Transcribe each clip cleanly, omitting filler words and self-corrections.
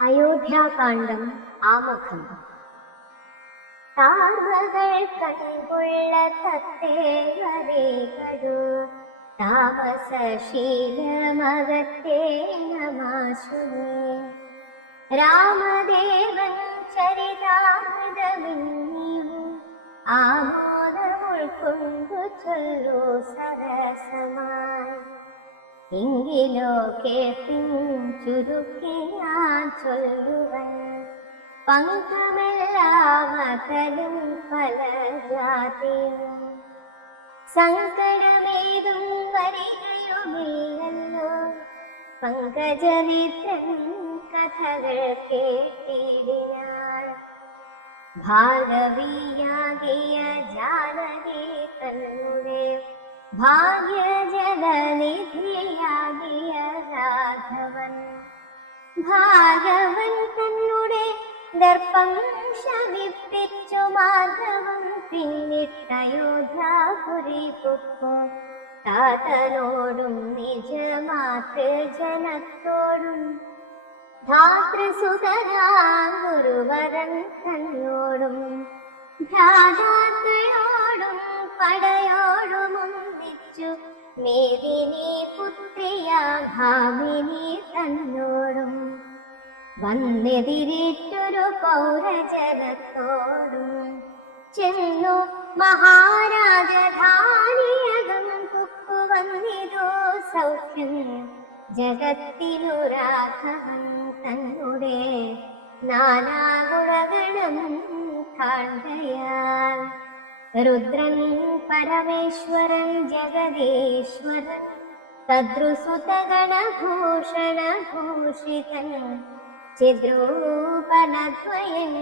അയോധ്യാകാന്ഡം ആമുഖം. താർമകൾ കൺകൊള്ള തത്തേവരേകടു താമസശീലമകത്തെ നമാശുനേ. രാമദേവൻ ചരിതാമൃതമിന്നിയും ആമോദമുൾക്കൊണ്ടു ചൊല്ലു സരസമായി. എങ്കിലോ കേട്ടിൻ ചുരുക്കി ഞാൻ ചൊല്ലുവൻ പങ്കമെല്ലാം അകലും പല ജാതിയും. സങ്കടമേതും വരികയുമില്ലല്ലോ പങ്കജമിത്രൻ കഥകൾ കേട്ടിടിനാൾ. ഭാഗവിയാകിയ ജാനകി തന്നുടെ ഭാഗ്യജലനിധിയാകിയ രാഘവൻ. ഭാഗവൻ തന്നുടെ ദർപ്പം ശമിപ്പിച്ചു മാധവം പിന്നിട്ടയോധ്യാപുരി പൊക്കു. താതനോടും നിജമാതൃ ജനത്തോടും ധാതൃസുതരാം ഗുരുവരൻ തന്നോടും ഭ്രാതാക്കളോടും പടയോടും ഒന്നിച്ചു മേദിനി പുത്രിയാം ഭാമിനി തന്നോടും വന്നെതിരിട്ടൊരു പൗരജനത്തോടും ചെന്നു മഹാരാജധാനിയകം കുക്കുവന്നിതോ സൗഖ്യം ജഗത്തിനു രാഘവൻ തന്നുടെ നാനാഗുണഗണം കാണ്ടയാൽ. രുദ്രൻ പരമേശ്വരൻ ജഗദീശ്വരൻ തദ്രുസുതഗണഭൂഷണഭൂഷിതൻ ചിദ്രൂപണദ്വയൻ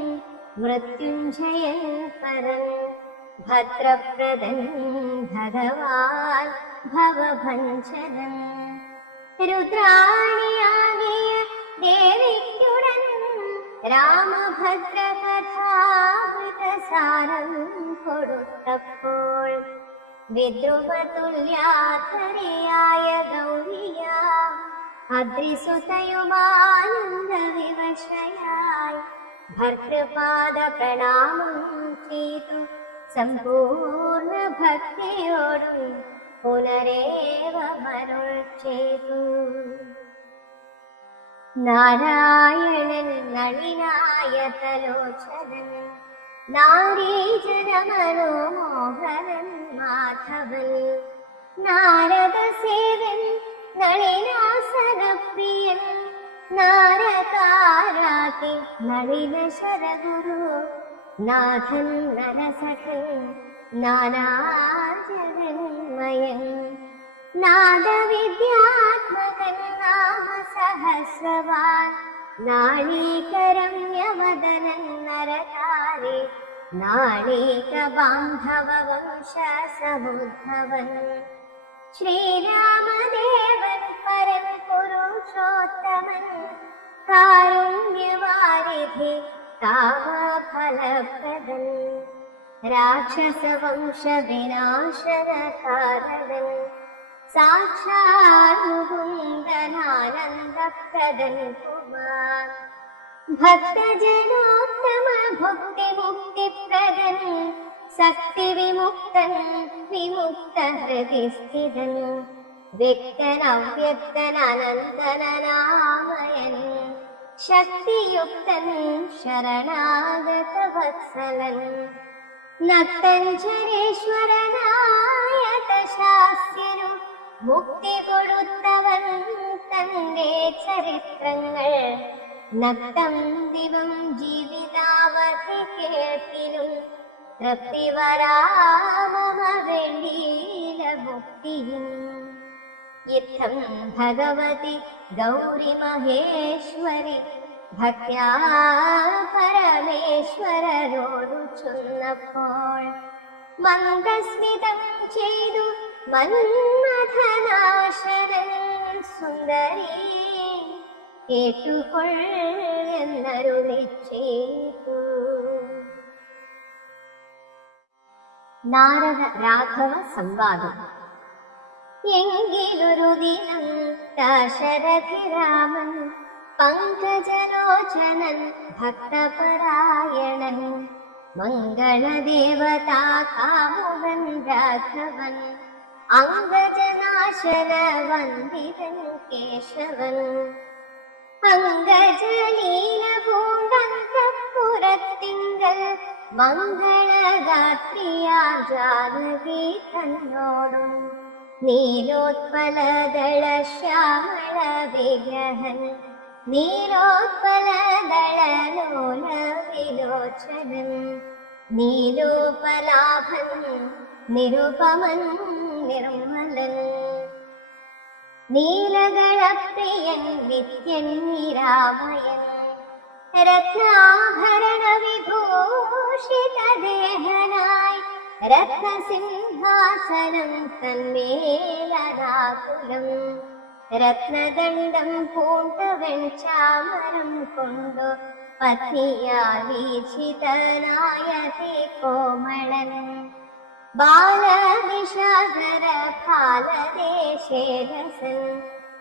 മൃത്യുഞ്ജയൻ പരൻ ഭദ്രപ്രദൻ ഭഗവാൻ ഭവഭഞ്ജനൻ. രുദ്രാണിയാകിയ ദേവിക്കുടൻ രാമഭദ്രകഥാമൃതസാരം കൊടുത്തപ്പോൾ വിദ്രുമതുല്യാധരയായ ഗൗരിയ അദ്രിസുതയുമാനന്ദവിവശയായി ഭർതൃപാദ പ്രണാമം ചെയ്തു സമ്പൂർണ്ണ ഭക്തിയോടും പുനരേവമരുൾ ചെയ്തു. നാരായണൻ നളിനായ തലോചനൻ നാരീജനമനോമോഹരൻ മാധവൻ. നാരദസേവൻ നളിനാസനപ്രിയൻ നാരകാരാതി നളിന ശരഗുരു. നാഥൻ നരസഖൻ നാനാജഗന്മയൻ നാദവിദ്യാത്മകൻ നാമസഹസ്രവാൻ. നാളീകരമ്യവദനൻ നരകാരി നാളീകബാന്ധവവംശസമുദ്ഭവൻ. ശ്രീരാമദേവൻ പരൻ പുരുഷോത്തമൻ കാരുണ്യവാരിധി കാമഫലപ്രദൻ. രാക്ഷസവംശ വിനാശന കാരണൻ സാക്ഷാൽ മുകുന്ദനാനന്ദപ്രദൻ കുമാർ. ഭക്തജനോത്തമ ഭുക്തിമുക്തിപ്രദൻ ശക്തിവിമുക്തൻ വിമുക്ത ഹൃദിസ്ഥിതൻ. വ്യക്തൻ അവ്യക്തൻ അനന്തനാമയൻ ശക്തിയുക്തൻ ശരണാഗത വത്സലൻ. നക്തഞ്ചരേശ്വരനായ ദശാസ്യനു മുക്തി കൊടുത്തവൻ തന്റെ ചരിത്രങ്ങൾ നക്തം ദിവം ജീവിതാവധി കേൾപ്പിലും തൃപ്തി വരാമമ വേണ്ടീല മുക്തിയും. യുദ്ധം ഭഗവതി ഗൗരി മഹേശ്വരി ഭക്ത്യാ പരമേശ്വരരോടു ചൊന്നപ്പോൾ മന്ദസ്മിതം ചെയ്തു മന്മഥനാശരൻ സുന്ദരി കേട്ടുകൊൾ എന്നരുളി ചെയ്തു. നാരദ രാഘവ സംവാദം. എങ്കിലൊരു ദിനം ദശരഥി രാമൻ പങ്കജലോചനൻ ഭക്തപരായണൻ മംഗളദേവതാ കാമുകൻ രാഘവൻ അംഗജനാശന വന്ദിതൻ കേശവൻ അംഗജലീല പൂണ്ടന്തപുരത്തിങ്കൽ മംഗളഗാത്രിയാ ജാനകി തന്നോടും നീലോത്പലദള ശ്യാമള വിഗ്രഹൻ നീലോത്പലദളലോല വിലോചനൻ നീലോപലാഭൻ നിരുപമൻ നിർമ്മലൻ നീലകളപ്രിയൻ നിത്യൻ നിരാമയൻ രത്നാഭരണ വിഭൂഷിത ദേഹനായി രത്നസിംഹാസനം തന്മേലനാകുലം രത്നദണ്ഡം പൂണ്ടവൻ ചാമരം കൊണ്ടു പത്നിയാൽ വീക്ഷിതനായ കോമളൻ ബാലനിശാകര കാലദേശേരസൻ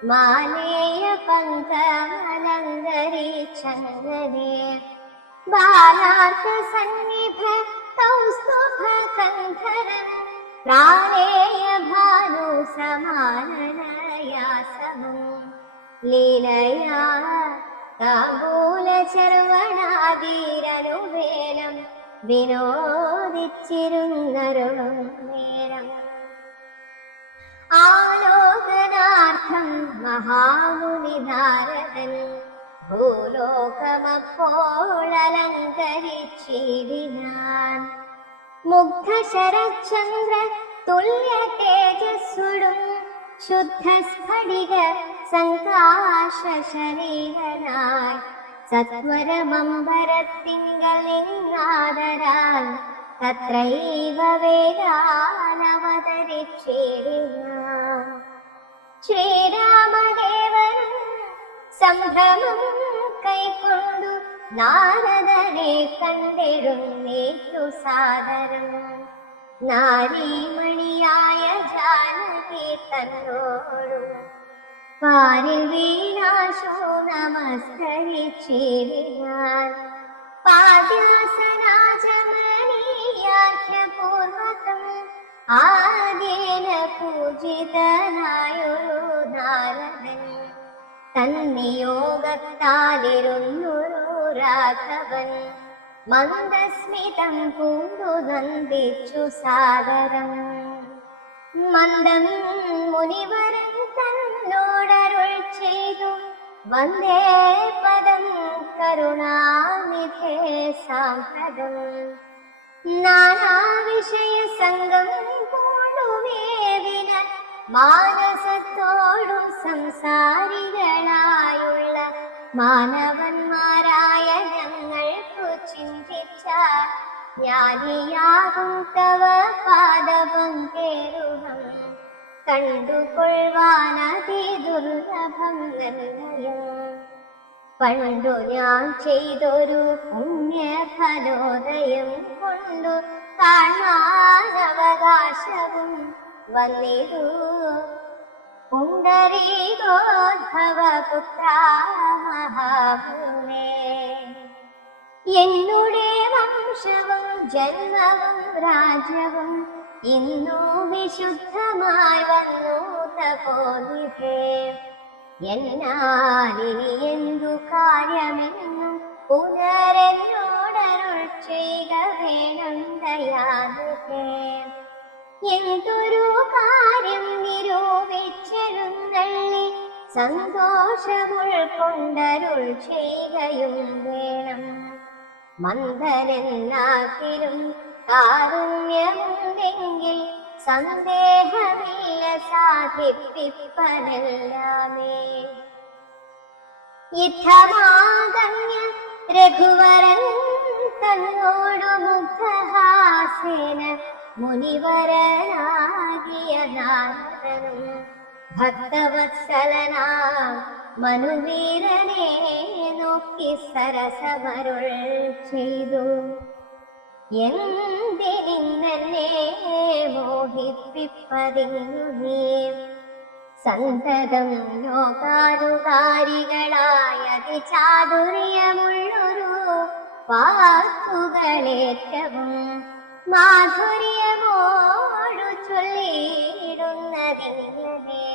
മാലേയ പങ്കമലങ്കരിച്ചങ്ങനെ ബാലാർക്ക സന്നിഭ കൗസ്തുഭ കന്ധരൻ പ്രാലേയ ഭാനു സമാനനയാ സമം ലീലയാ താമ്പൂല ചർവണാദീരനുവേലം വിനോദിച്ചിരുന്നരുളും നേരം ആലോകനാർത്ഥം മഹാമുനിനാരദൻ ഭൂലോകമപ്പോൾ അലങ്കരിച്ചിടിനാൻ മുഗ്ധ ശരചന്ദ്ര തുല്യ തേജസ്സുടും ശുദ്ധ സ്ഫടിക സംകാശ ശരീരനായി സത്വരമംബരത്തിങ്കൽ നിന്നാദരാൽ തത്രൈവ വേഗാനവതരിച്ചിടിനാൻ ശ്രീരാമദേവനും സംഭ്രമം കൈക്കൊണ്ടു നാരദനെ കണ്ടിടുന്നേറ്റു സാദരം നാരീമണിയായ ജാനകി തന്നോടും പാരിൽ വീണാശോ നമസ്കരിച്ചിടിനാൻ പാദ്യാസനാചമനീയാഖ്യപൂർവകം ആദ്യേന പൂജിതനായൊരു നാരദൻ തന്നിയോഗത്താലിരുന്നൊരു രാഘവൻ മന്ദസ്മിതം പൂണ്ടു നന്ദിച്ചു സാദരം മന്ദം മുനിവരൻ തന്നോടരുൾ ചെയ്തു വന്ദേ പദം കരുണാനിധേ സാമ്പ്രദം നാനാവിഷയ സംഗം പൂണ്ടുവേവിന മാനസത്തോടു സംസാരികളായുള്ള മാനവന്മാരായ ഞങ്ങൾക്കു ചിന്തിച്ച ജ്ഞാനിയാകും തവ പാദപങ്കേരുഹം കണ്ടുകൊള്ളുവാനതി ദുർലഭം നിർണയം പണ്ടു ഞാൻ ചെയ്തൊരു പുണ്യഫലോദയം കൊണ്ടു കാണാനവകാശവും വന്നിരു പുണ്ടരീകോദ്ഭവ പുത്ര മഹാഭൂമേ എന്നുടെ വംശവും ജന്മവും രാജ്യവും ഇന്നു വിശുദ്ധമായി വന്നു തപോനിധേ എന്നാലിനി എന്തു കാര്യമെന്നു പുനരെന്നോടരുൾ ചെയ്യുക വേണം ദയാനിധേ എന്തൊരു കാര്യം നിരൂപിച്ചെഴുന്നള്ളി സന്തോഷമുൾക്കൊണ്ടരുൾ ചെയ്യുകയും വേണം മന്ദനെന്നാക്കിലും കാരുണ്യമുണ്ടെങ്കിൽ സന്ദേഹമില്ല സാധിപ്പിപ്പനെല്ലാമേ യുദ്ധമാകന്യ രഘുവരൻ തന്നോടു മുഗ്ധഹാസേന മുനിവരനാകിയ നാരദനും ഭക്തവത്സലനാ മനുവീരനെ നോക്കി സരസമരുൾ ചെയ്തു എന്തിനിന്നെ മോഹിപ്പിപ്പതിന്നു നീ സന്തതം ലോകാനുകാരികളായ ചാതുര്യമുള്ളൊരു വാക്കുകളേറ്റവും മാധുര്യമോടു ചൊല്ലിയിടുന്നതിങ്ങനെ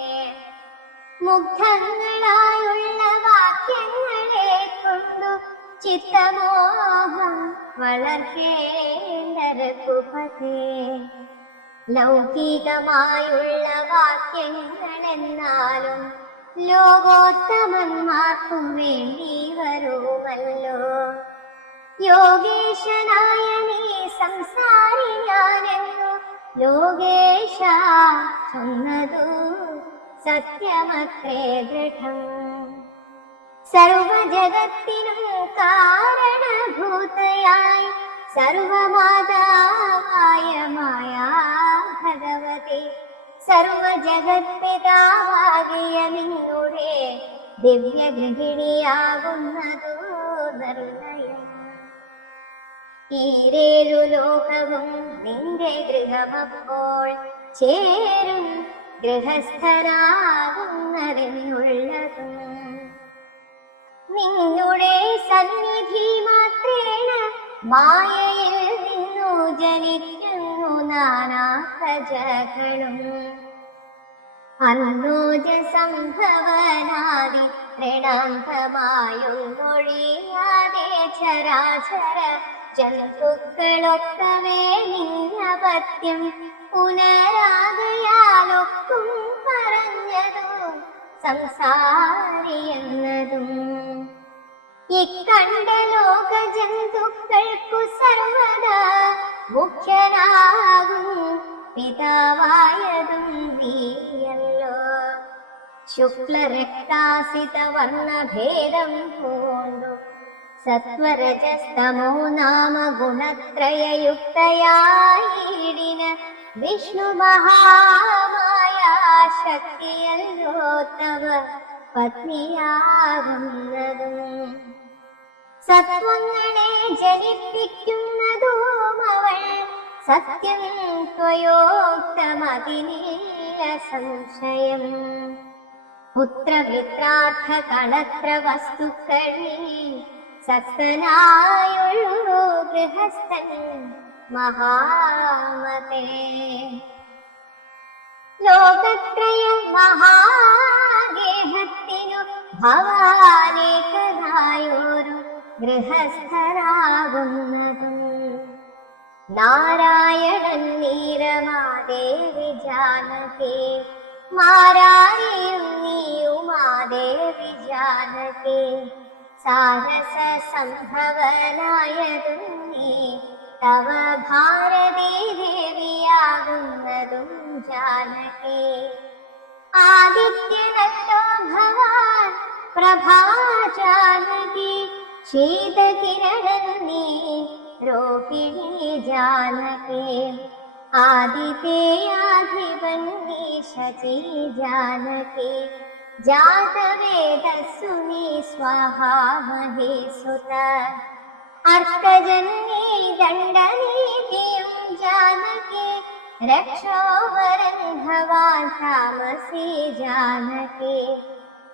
മുഗ്ധങ്ങളായുള്ള വാക്യങ്ങളെ കൊണ്ടു ചിത്തമോഹം വളർത്തേണ്ട രഘുപതേ. ലൗകികമായുള്ള വാക്യങ്ങളെന്നാലും ലോകോത്തമന്മാർക്കു വേണ്ടി വരുമല്ലോ. യോഗേശനായ നീ സംസാരി ഞാനെന്നു ലോകേശ ചൊന്നതു സത്യമത്രേ ദൃഢം. സർവജഗത്തിനും കാരണഭൂതയായി സർവമാതാവായ മായാ ഭഗവതി സർവജഗത്പിതാവാകിയ നിന്നുടെ ദിവ്യഗൃഹിണിയാകുന്നതു നിർണയം. ഈരേഴു ലോകവും നിന്റെ ഗൃഹമപ്പോൾ ചേരും ഗൃഹസ്ഥനാകുന്നതെന്നുള്ളതും നിന്നുടെ സന്നിധി മാത്രേണ മായയിൽ നിന്നു ജനിക്കുന്നു നാനാ പ്രജകളും. അന്നോജ സംഭവനാദി ഋണാന്തമായൊന്നൊഴിയാതെ ചരാചര ജന്തുക്കളൊക്കവേ നിന്നപത്യം പുനരാകയാലൊക്കും പറഞ്ഞതും സംസാരി എന്നതും. ഇക്കണ്ട ലോക ജന്തുക്കൾക്കു സർവദാ മുഖ്യനാകും പിതാവായതും നീയല്ലോ. ശുക്ലരക്താസിത വർണ്ണഭേദം പൂണ്ടു സത്വരജസ്തമോ നാമ ഗുണത്രയയുക്തയായിടിന വിഷ്ണു മഹാമായ ശക്തിയല്ലോ തവ പത്നിയാകുന്നതും. സത്വങ്ങളെ ജനിപ്പിക്കുന്നതും അവൾ സത്യം ത്വയോക്തമതിനില്ല സംശയം. പുത്രമിത്രാർത്ഥ കളത്ര വസ്തുക്കളിൽ സക്തനായുള്ളു ഗൃഹസ്ഥൻ മഹാമതേ. ലോകത്രയ മഹാഗേഹത്തിനു ഭവാനേകനായൊരു ഗൃഹസ്ഥരാകുന്നതും നാരായണൻ നീരമാദേവി ജാനകി മാരാരിയും നീയുമാദേവി ജാനകി സാരസ സംഭവനായതും നീ തവ ഭാരതീ ദേവിയാകുന്നതും ജാനകി. ആദിത്യനല്ലോ ഭവാൻ പ്രഭാ ജാനകി ശീതകിരണൻ നീ രോഹിണി ജാനകി. ആദിതേയാധിപൻ നീ ശചി ജാനകി ജാതവേദസ്സു നീ സ്വാഹാ മഹേസുത. അർത്ഥജന്യേ ദണ്ഡനീതിയും ജാനകി രക്ഷോവരൻ ഭവാൻ താമസി ജാനകി.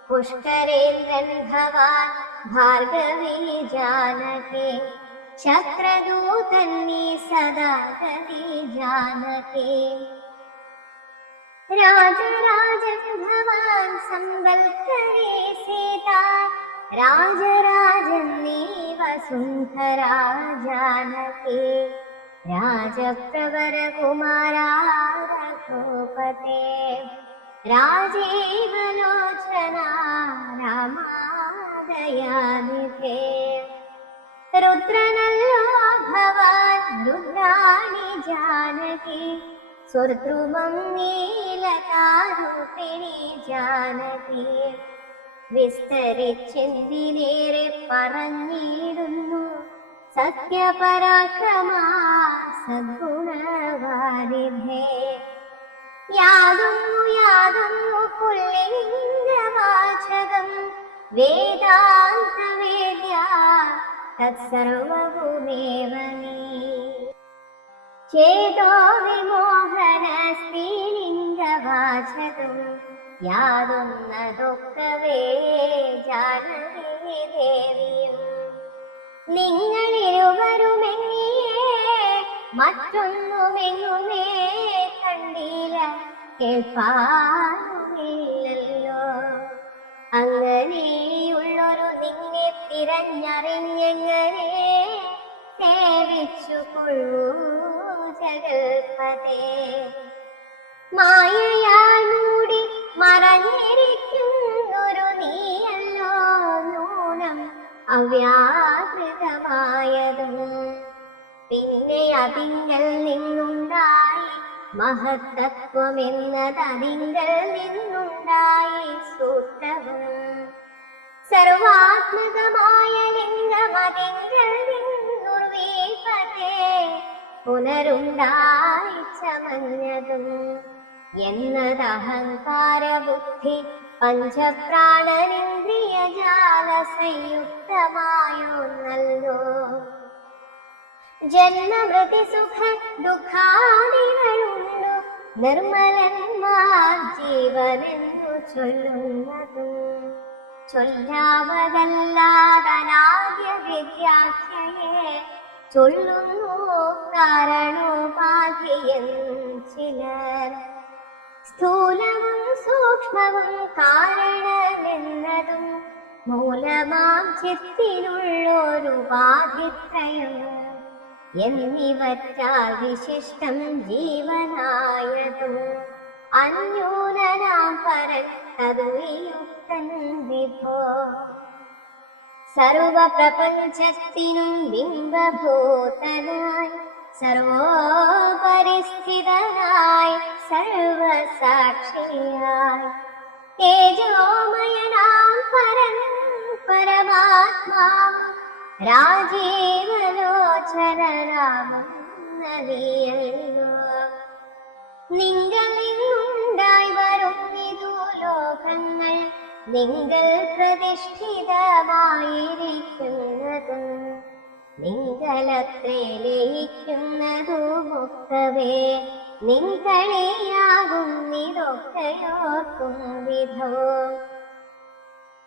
പുഷ്കരേന്ദ്രൻ ഭവാൻ ഭാർഗവി ജാനകി ശക്രദൂതൻ നീ സദാഗതി ജാനകി. രാജരാജൻ ഭവാൻ സമ്പൽക്കരേ സീത രാജരാജൻ നീ വസുന്ധരാ ജാനകി. രാജപ്രവര കുമാരാ രഘുപതേ രാജീവലോചനാ രാമാദയാനിധേ. രുദ്രനല്ലോ ഭവാൻ രുദ്രാണി ജാനകി സ്വർദ്രുമം നീലകാരൂപിണി ജാനകി. വിസ്തരിച്ചെന്തിനേറെ പറഞ്ഞിടുന്നു സത്യപരാക്രമാ സദ്ഗുണവാരിധേ. യാതൊന്നു പുല്ലിംഗവാചകം വേദാന്തവേദ്യാ തത്സർവവുമേവ നീ. ചേതോ വിമോഹന സ്ത്രീലിംഗവാചകം യാതൊന്നതൊക്കവേ ജാനകി നിങ്ങളിരുവരുമെങ്ങിയേ മറ്റൊന്നുമെങ്ങുമേ കണ്ടില്ല, കേൾപ്പാനുമില്ലല്ലോ. അങ്ങനെയുള്ളൊരു നിന്നെ തിരഞ്ഞറിഞ്ഞെങ്ങനെ സേവിച്ചു കൊള്ളൂ ജഗൽപതേ. മായയാൽ മൂടി മറഞ്ഞിരിക്കുന്നൊരു നീയല്ലോ നൂനം അവ്യാകൃതമായതും. പിന്നെ അതിങ്കൽ നിന്നുണ്ടായി മഹത്തത്വമെന്നതിങ്കൽ നിന്നുണ്ടായി സൂത്രവും. സർവാത്മകമായ ലിംഗമതിങ്കൽ നിന്നുർവീപതേ പുനരുണ്ടായി ചമഞ്ഞതും. എന്നതഹങ്കാര ബുദ്ധി പഞ്ചപ്രാണനിന്ദ്രിയജാല സംയുക്തമായോ നല്ലോ. ജന്മമൃതി സുഖ ദുഃഖാദികളുണ്ടു നിർമ്മലന്മാർ ജീവനെന്നു ചൊല്ലുന്നതും. ചൊല്ലാവതല്ലാതനാദ്യ വിദ്യാഖ്യയെ ചൊല്ലുന്നു കാരണോപാധിയെന്നു ചിലർ. സ്ഥൂലവും സൂക്ഷ്മവും കാരണമെന്നതും മൂലമാം ചിത്തിനുള്ളൊരുപാധിത്രയം എന്നിവറ്റാൽ വിശിഷ്ടം ജീവനായതും. അന്യൂനനാം പരൻ തദ്വിയുക്തൻ വിഭോ. സർവപ്രപഞ്ചത്തിനും ബിംബഭൂതനായി സർവോപരിസ്ഥിതനായി സർവസാക്ഷിയായി തേജോമയനാം പരൻ പരമാത്മാവ് രാജീവലോചനരാമന്നതിയല്ലോ. നിങ്കൽ നിന്നുണ്ടായി വരും ഇതു ലോകങ്ങൾ നിങ്കൽ പ്രതിഷ്ഠിതമായിരിക്കുന്നതും. നിങ്കലത്രേ ലയിക്കുന്നതുമൊക്കവേ നിങ്കളിയാകും ഇതൊക്കെയോർക്കും വിധോ.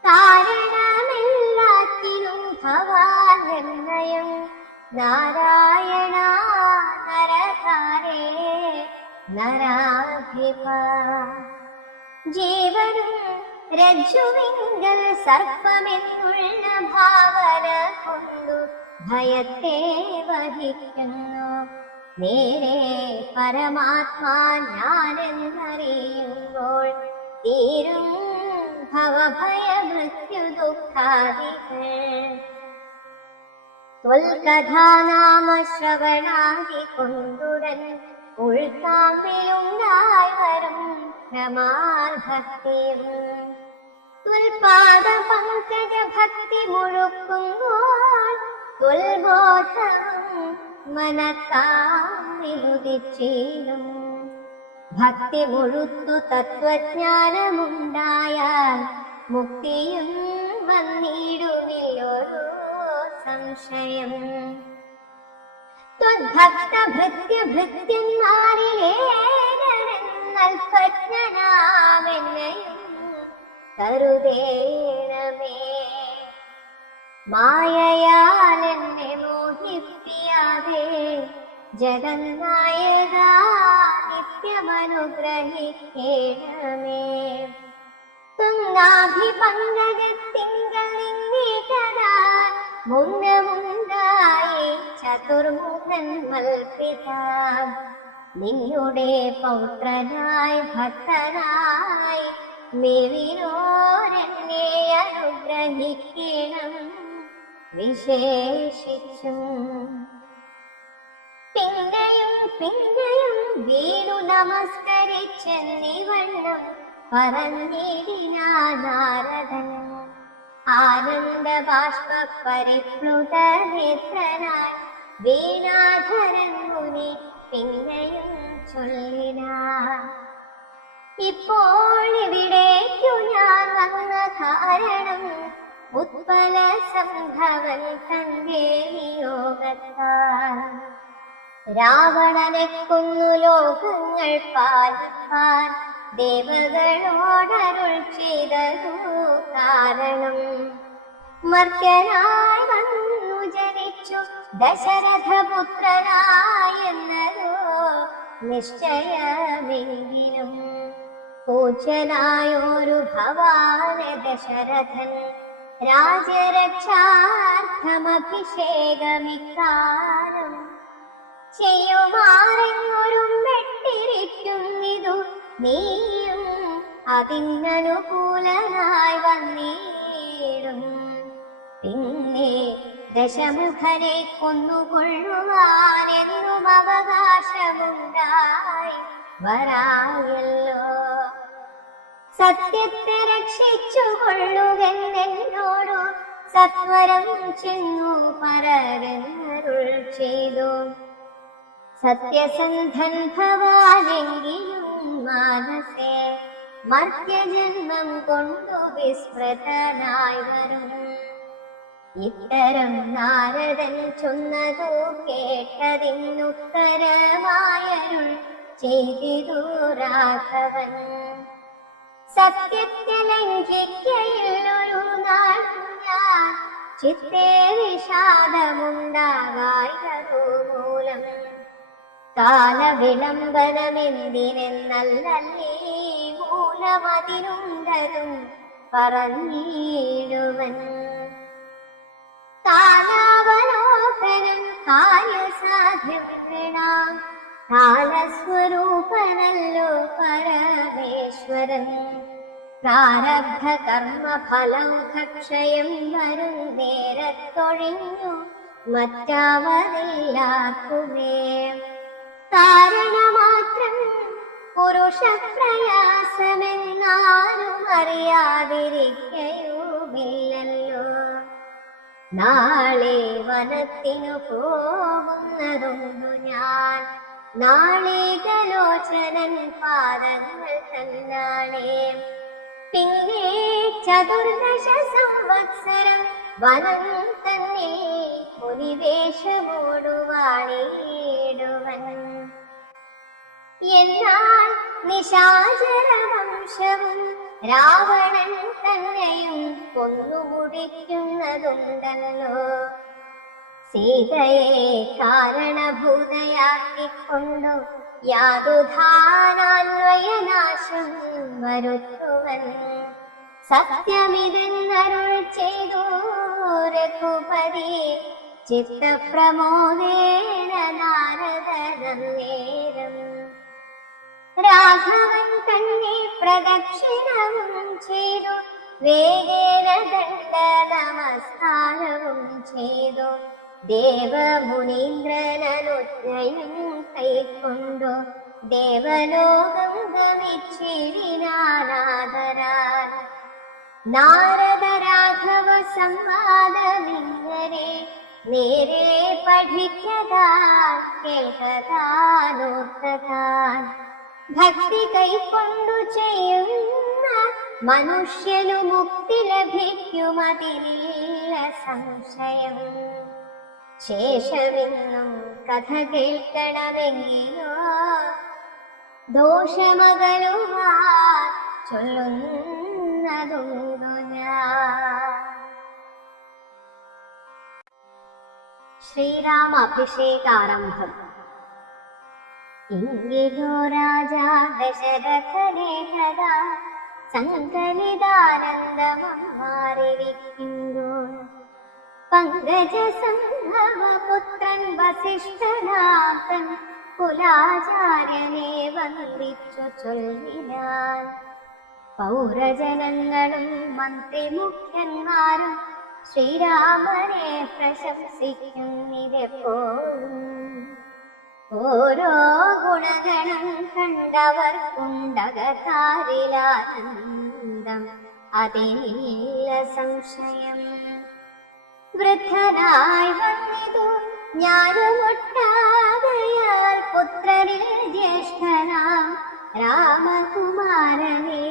കാരണമെല്ലാത്തിനും ഭവാനിർണയം നാരായണ നരകാരേ നരാധിപ. ജീവനും രജ്ജുവിങ്കൽ സർപ്പമെന്നുള്ള ഭാവന കൊണ്ടു ഭയത്തെ വഹിക്കുന്നു. നേരെ പരമാത്മാ ഞാനെന്നറിയുമ്പോൾ തീരും ഭവഭയ മൃത്യു ദുഃഖാദികൾ. ത്വൽകഥാനാമ ശ്രവണാദി കൊണ്ടുടൻ ഉൾക്കാമ്പിലുണ്ടായി വരും ക്രമാർഭക്തിയും. ത്വൽപാദ പങ്കജ ഭക്തി മുഴുക്കുമ്പോൾ ത്വൽബോധവും മനക്കാമ്പിലുദിച്ചിടും. ഭക്തി മുഴുത്തു തത്വജ്ഞാനമുണ്ടായാൽ മുക്തിയും വന്നിടുമില്ലൊരു സംശയം. ത്വദ്ഭക്ത ഭൃത്യ ഭൃത്യന്മാരിലേനൽപജ്ഞനാമെന്നെയും കരുതേണമേ. മായയാൽ എന്നെ മോഹിപ്പിയാതെ ജഗന്നായക നിത്യമനുഗ്രഹിക്കേണമേ. തുംഗാഭിപങ്കജത്തിങ്കൽ നിന്നീകരാ മുന്നമുണ്ടായി ചതുർമുഖൻ മൽപിത. നിന്നുടെ പൗത്രനായി ഭക്തനായി മേവിനോരെന്നെ അനുഗ്രഹിക്കണം വിശേഷിച്ചും. പിന്നെയും പിന്നെയും വീണു നമസ്കരിച്ചെന്നിവണ്ണം പറഞ്ഞിടിനാൻ നാരദൻ. ആനന്ദ ബാഷ്പ പരിപ്ലുത നേത്രനായി വീണാധരൻ മുനി പിന്നെയും ചൊല്ലിനാൻ. ഇപ്പോൾ ഇവിടേക്കു ഞാൻ വന്ന കാരണം ഉത്പല സംഭവൻ തന്റെ നിയോഗത്താൽ. രാവണനെ കൊന്നു ലോകങ്ങൾ പാലിപ്പാൻ ദേവകളോടരുൾ ചെയ്തതു കാരണം. മർത്യനായി വന്നു ജനിച്ച ജനിച്ചു ദശരഥപുത്രനായെന്നതോ നിശ്ചയമെങ്കിലും പൂജ്യനായൊരു ഭവാന് ദശരഥൻ രാജ്യരക്ഷാർത്ഥമഭിഷേകമിക്കാനും ചെയ്യുമാറെങ്ങൊരു വെട്ടിരിക്കുന്നിതു നീയും അതിനനുകൂലനായി വന്നിടും. പിന്നെ ദശമുഖനെ കൊന്നുകൊള്ളുവാനെന്നും അവകാശമുണ്ടായി വരായല്ലോ. സത്യത്തെ രക്ഷിച്ചു കൊള്ളുകെന്നോടു സത്വരം ചെന്നു പറവെന്നരുൾ ചെയ്തു. സത്യസന്ധൻ ഭവാനെങ്കിലും മാനസേ മർത്യജന്മം കൊണ്ടു വിസ്മൃതനായി വരും. ഇത്തരം നാരദൻ ചൊന്നതു കേട്ടതിനുത്തരമായരുൾ ചെയ്തിതു രാഘവൻ. സത്യത്തെ ലംഘിക്കയില്ലൊരു നാൾ ഞാൻ ചിത്തേ വിഷാദമുണ്ടാകായതു മൂലം. കാലവിളംബനമെന്തിനെന്നല്ലീ മൂലമതിനുണ്ടതും പറഞ്ഞിടുവൻ. കാലാവലോകനം കാര്യസാധ്യം കാലസ്വരൂപനല്ലോ പരമേശ്വരൻ. പ്രാരബ്ധ കർമ്മഫലക്ഷയം വരും നേരത്തൊഴിഞ്ഞു മറ്റാവതില്ലാക്കുമേ. കാരണമാത്രം പുരുഷപ്രയാസമെന്നാരും അറിയാതിരിക്കയുമില്ലല്ലോ. നാളെ വനത്തിനു പോകുന്നതുണ്ടു ഞാൻ, നാളികലോചനൻ പാദങ്ങൾ തന്നാളെ. പിന്നെ ചതുർദശ സംവത്സരം വനം തന്നെ മുനിവേഷമോടുവാണിടുവൻ. എന്നാൽ നിശാചരവംശവും രാവണൻ തന്നെയും കൊന്നുമുടിക്കുന്നതുണ്ടല്ലോ. സീതയെ കാരണഭൂതയാക്കിക്കൊണ്ടു യാതുധാനാന്വയനാശം വരുത്തുവൻ. സത്യമിതെന്നരുൾ ചെയ്തു രഘുപതി ചിത്തപ്രമോദേന നാരദനേരം. രാഘവൻ തന്നെ പ്രദക്ഷിണവും ചെയ്തു വേഗേന ദണ്ഡ നമസ്കാരവും ചെയ്തു. ദേവമുനീന്ദ്രനനുജ്ഞയും കൈക്കൊണ്ടു ദേവലോകം ഗമിച്ചിടിനാദരാൽ. നാരദ രാഘവ സംവാദമിങ്ങനെ നേരെ പഠിക്കതാൻ കേൾക്കതാനോർത്തതാൻ. ഭക്തി കൈക്കൊണ്ടു ചെയ്യുന്ന മനുഷ്യനു മുക്തി ലഭിക്കുമതിലില്ല സംശയം. ശേഷമെന്നും കഥ കേൾക്കണമെങ്കിലോ ദോഷമകലുവാൻ ചൊല്ലുന്നതുണ്ടു ഞാൻ. ശ്രീരാമാഭിഷേകാരംഭം. ഇങ്ങിലോ രാജാ ദശരഥനെ കഥാ സങ്കലിതാനന്ദമാരിരിക്കുമ്പോൾ പങ്കജസംഭവപുത്രൻ വസിഷ്ഠനാഥൻ കുലാചാര്യനെ വന്ദിച്ചു ചൊല്ലിനാൻ. പൗരജനങ്ങളും മന്ത്രിമുഖ്യന്മാരും ശ്രീരാമനെ പ്രശംസിക്കുന്നിതെപ്പോഴും. ഓരോ ഗുണഗണം കണ്ടവർക്കുണ്ടകതാരിലാനന്ദം, അതിനില്ല സംശയം. വൃദ്ധനായി വന്നിതു ഞാനുമൊട്ടാകയാൽ പുത്രനിൽ ജ്യേഷ്ഠനാം രാമകുമാരനെ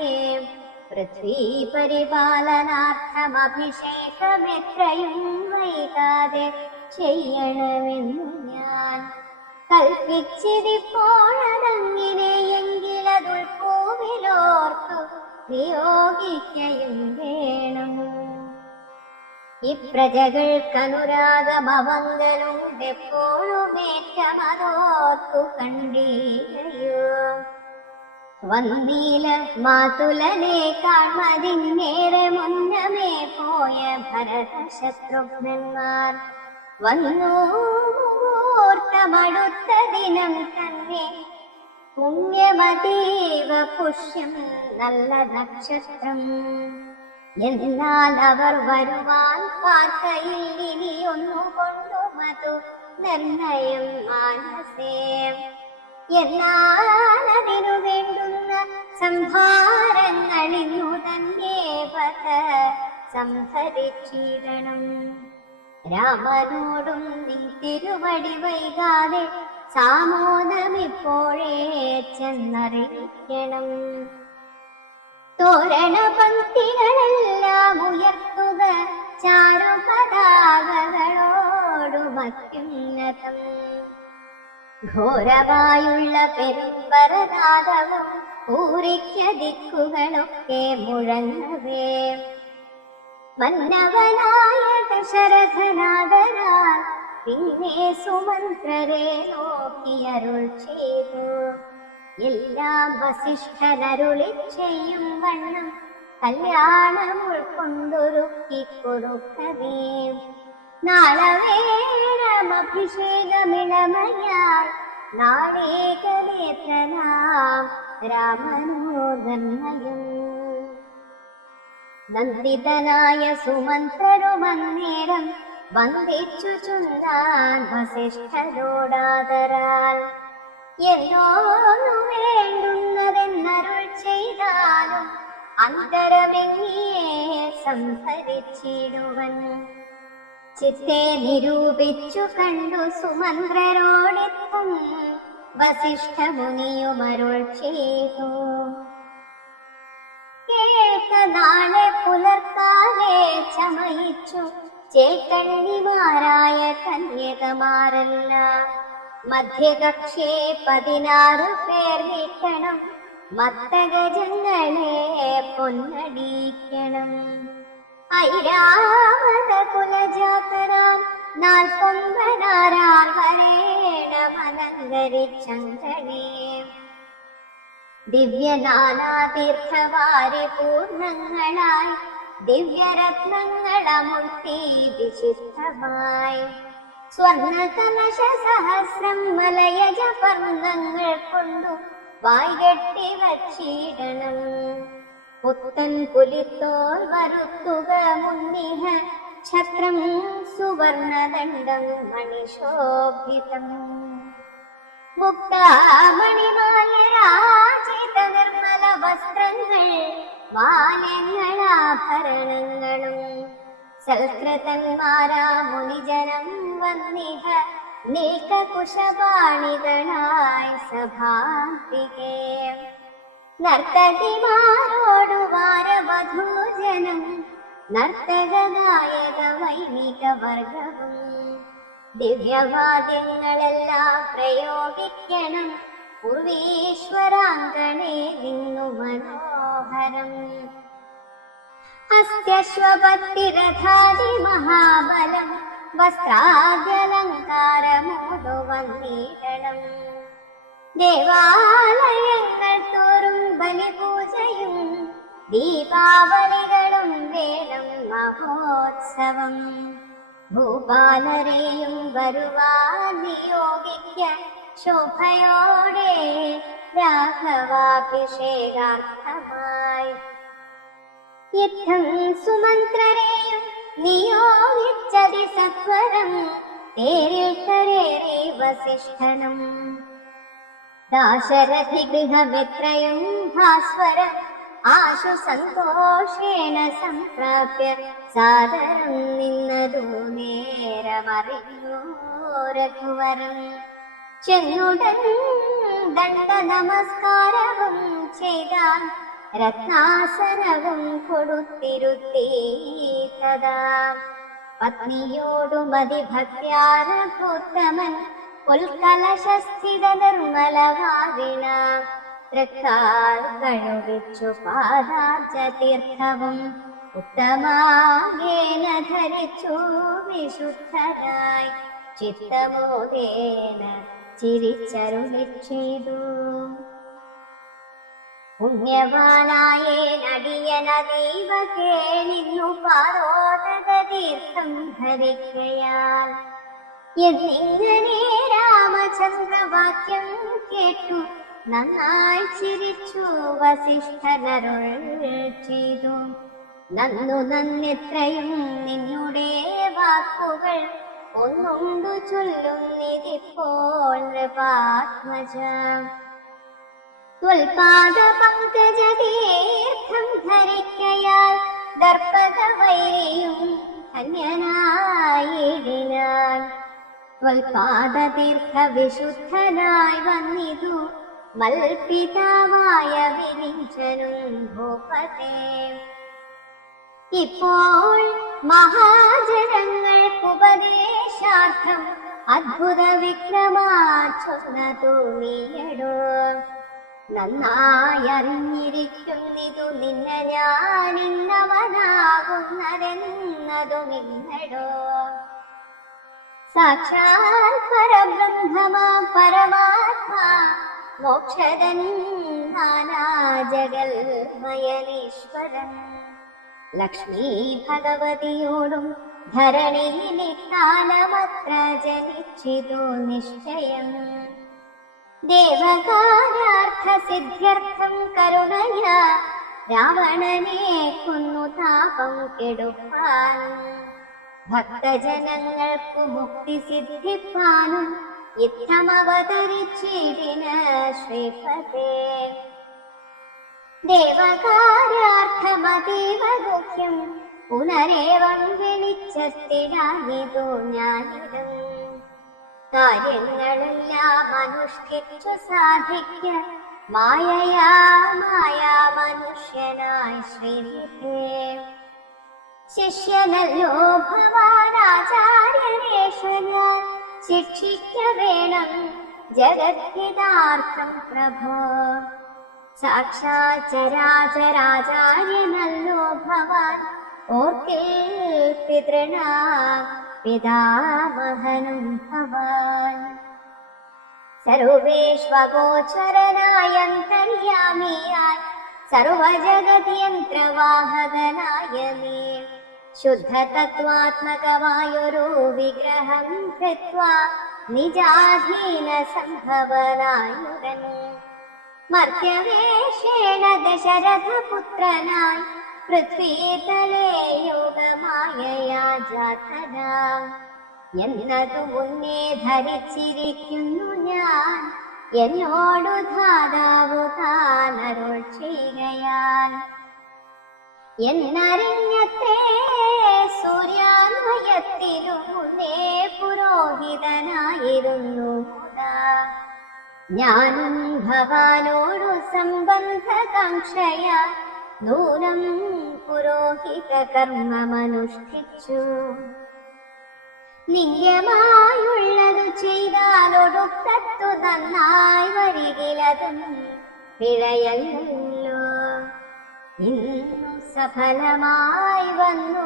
പൃഥ്വീ പരിപാലനാർത്ഥമഭിഷേകമെത്രയും വൈകാതെ ചെയ്യണമെന്നു ഞാൻ കൽപ്പിച്ചിരിപ്പോഴതങ്ങിനെയെങ്കിലതുൾപ്പൂവിലോർത്തു നിയോഗിക്കയും വേണം. ഇപ്രജകൾക്കനുരാഗമവങ്കലുണ്ടെപ്പോഴുമേറ്റമതോർത്തു കണ്ടീരയോ. വന്നീല മാതുലനെ കാൺമതിന്നേറെ മുന്നമേ പോയ ഭരതശത്രുഘ്നന്മാർ വന്നു മുഹൂർത്തമടുത്ത ദിനം തന്നെ. പുണ്യമതീവ പുഷ്യം നല്ല നക്ഷത്രം. എന്നാൽ അവർ വരുവാൻ പാർക്കയിൽ ഇനിയൊന്നുകൊണ്ടു മതു നിർണയം മാനസേ. എന്നാൽ അതിനു വേണ്ടുന്ന സംഭാരങ്ങളിന്നു തന്നെ വധ സംഭരിച്ചിടണം. രാമനോടും നീ തിരുവടി വൈകാതെ സാമോദമിപ്പോഴേ ചെന്നറിയിക്കണം. തോരണ പങ്ക്തികളെല്ലാം ഉയർത്തുക ചാരുപതാകകളോടുമത്യുന്നതം. ഘോരമായുള്ള പെരുമ്പരനാദവും പൂരിക്ക ദിക്കുകളൊക്കെ മുഴങ്ങവേ. മന്നവനായ ദശരഥനാദരാൽ പിന്നെ സുമന്ത്രരെ നോക്കിയരുൾ ചെയ്തു. എല്ലാം വസിഷ്ഠനരുളി ചെയ്യും വണ്ണം കല്യാണം ഉൾക്കൊണ്ടൊരുക്കി കൊടുക്കവേ. നാളെ വേണം അഭിഷേകമിളമയാൽ നാളേകലേത്രനാം രാമനോദർണയം. നന്ദിതനായ സുമന്ത്രരുമന്നേരം വന്ദിച്ചു ചൊല്ലാൻ വസിഷ്ഠരോടാദരാൽ. എന്നോന്നു വേണ്ടുന്നതെന്നരുൾ ചെയ്താലും അന്തരമെങ്ങിയെ സംഭരിച്ചിടുവൻ. ചിത്തെ നിരൂപിച്ചു കണ്ടു സുമന്ത്രരോടിത്തം വസിഷ്ഠ മുനിയുമരുൾ ചെയ്തു. കേൾക്ക നാളെ പുലർക്കാതെ ചമയിച്ചു ചേക്കണ്ണിമാരായ കന്യകമാരല്ല. മധ്യകക്ഷേ 16 പേർ നീക്കണം. മത്തഗജങ്ങളെ പൊന്നടിക്കണം. ഐരാവത കുലജാതരാം 49 വരേണമലങ്കരിച്ചങ്കണേ. ദിവ്യനാനാതീർത്ഥവാരി പൂർണ്ണങ്ങളായി ദിവ്യരത്നങ്ങളമുൾത്തി വിശിഷ്ടമായി. സ്വർണകലശ സഹസ്രം മലയജ പർണ്ണങ്ങൾ കൊണ്ടു വായ്കെട്ടി വച്ചിടണം. പുത്തൻ പുലിത്തോൽ വരുത്തുക മുന്നിഹ ഛത്രം സുവർണദണ്ഡം മണിശോഭിതം. മുക്താമണിമായ രാജിത നിർമ്മല വസ്ത്രങ്ങൾ മാലിന്യങ്ങളാഭരണങ്ങളും സൽകൃതന്മാരാ മുനിജനം വന്നിഹ നീക്കകുശപാണികളായി സഭാന്തികേ. നർത്തകിമാരോടു വാരവധൂജനം നർത്തക ഗായക വൈണിക വർഗവും ദിവ്യവാദ്യങ്ങളെല്ലാം പ്രയോഗിക്കണം. പൂർവീശ്വരാങ്കണേ നിന്നു മനോഹരം. അസ്ത്യശ്വപത്തിരഥാദി മഹാബലം വസ്ത്രാദ്യലങ്കാരമോടു വന്നിടണം. ദേവാലയങ്ങൾ തോറും ബലിപൂജയും ദീപാവലികളും വേണം മഹോത്സവം. ഭൂപാലരെയും വരുവാൻ നിയോഗിക്ക ശോഭയോടെ രാഘവാഭിഷേകാർത്ഥമായി. യുദ്ധം സുമന്ത്രരെയും നിയോഗിച്ചതി സത്വരം തേരിൽ കരേറി വസിഷ്ഠനും. ദാശരഥി ഗൃഹമെത്രയും ഭാസ്വരം ആശു സന്തോഷേണ സംപ്രാപ്യ സാദരം നിന്നതു നേരമറിഞ്ഞു രഘുവരൻ. ചെന്നുടൻ ദണ്ഡ നമസ്കാരവും ചെയ്താൻ രത്നാസനവും കൊടുത്തിരുത്തി. തഥാ പത്നിയോടു മതിഭക്ത്യാരഭൂത്തമൻ പുൽക്കലശസ്ഥിത നിർമ്മലവാദിന തൃക്കാൽ കഴുകിച്ചു പാദാബ്ജ തീർത്ഥവും ഉത്തമാകേന ധരിച്ചു വിശുദ്ധനായി ചിത്തമോദേന ചിരിച്ചരുളി ചെയ്തു. പുണ്യവാനായേനടിയനതീവ കേളിന്നു പാരോദക തീർത്ഥം ധരിക്കയാൽ എന്നിങ്ങനെ രാമചന്ദ്രവാക്യം കേട്ടു നന്നായി ചിരിച്ചു വസിഷ്ഠനരുൾ ചെയ്തു. നന്നു നന്നെത്രയും നിന്നുടെ വാക്കുകൾ ഒന്നുണ്ടു ചൊല്ലുന്നിതിപ്പോൾ നൃപാത്മജ. ത്വൽപാദ പങ്കജതീർത്ഥം ധരിക്കയാൽ ദർപ്പകവൈരിയും ധന്യനായിടിനാൻ. ത്വൽപാദ തീർത്ഥ വിശുദ്ധനായി വന്നിതു മൽപിതാവായ വിരിഞ്ചനും ഭൂപതേ. ഇപ്പോൾ മഹാജനങ്ങൾക്കുപദേശാർത്ഥം അദ്ഭുത വിക്രമാച്ചൊന്നതു നീയടോ. നന്നായി അറിഞ്ഞിരിക്കുന്നിതു നിന്ന ഞാൻ ഇന്നവനാകുന്നതെന്നതുമിന്നടോ. സാക്ഷാൽ പരബ്രഹ്മമാ പരമാത്മാ മോക്ഷദൻ നാനാജഗൽമയനീശ്വരൻ ലക്ഷ്മീ ഭഗവതിയോടും ധരണിയിലിക്കാലമത്ര ജനിച്ചിതു നിശ്ചയം. ദേവകാര്യാർത്ഥ സിദ്ധ്യർത്ഥം കരുണയാ രാവണനെ കൊന്നു താപം കെടുപ്പാൻ. ഭക്തജനങ്ങൾക്കു മുക്തി സിദ്ധിപ്പാനും യുദ്ധമവതരിച്ചിടിന ശ്രീപതേ. ദേവകാര്യാർത്ഥമതീവ ഗുഹ്യം പുനരേവം വെളിച്ചത്തിടാനിതു ഞാനിടും. കാര്യങ്ങളെല്ലാം അനുഷ്ഠിച്ചു സാധിക്ക മായയാ മനുഷ്യനായി ശ്രീവിധേ. ശിഷ്യനല്ലോ ഭവാനാചാര്യനേശ്വരാൻ ശിക്ഷിക്ക വേണം ജഗദ്ഹിതാർത്ഥം പ്രഭോ. സാക്ഷാൽ ചരാചരാചാര്യനല്ലോ ഭവാൻ ഓർക്കേ പിതൃണാം പിതാമഹനും ഭവാൻ. സർവേഷ്വഗോചരനായന്തര്യാമിയാൻ സർവജഗദ്യന്ത്രവാഹകനായ നീ ശുദ്ധതത്വാത്മകമായൊരു വിഗ്രഹം കൃത്വാ നിജാധീന സംഭവനായുടൻ മർത്യവേഷേണ ദശരഥപുത്രനായി പൃഥ്വീതലേ യോഗമായയാ ജാതനാം എന്നതു മുന്നേ ധരിച്ചിരിക്കുന്നു ഞാൻ. എന്നോടു ധാതാവു താനരുൾ ചെയ്യുകയാൽ എന്നറിഞ്ഞത്രേ സൂര്യാന്വയത്തിനു മുന്നേ പുരോഹിതനായിരുന്നു. ഞാനും ഭവാനോടു സംബന്ധകാംക്ഷയ നൂനം പുരോഹിത കർമ്മമനുഷ്ഠിച്ചു. ലിംഗമായുള്ളതു ചെയ്താലൊടുക്കത്തു നന്നായി വരികിലതും പിഴയല്ലോ. ഇന്നു സഫലമായി വന്നു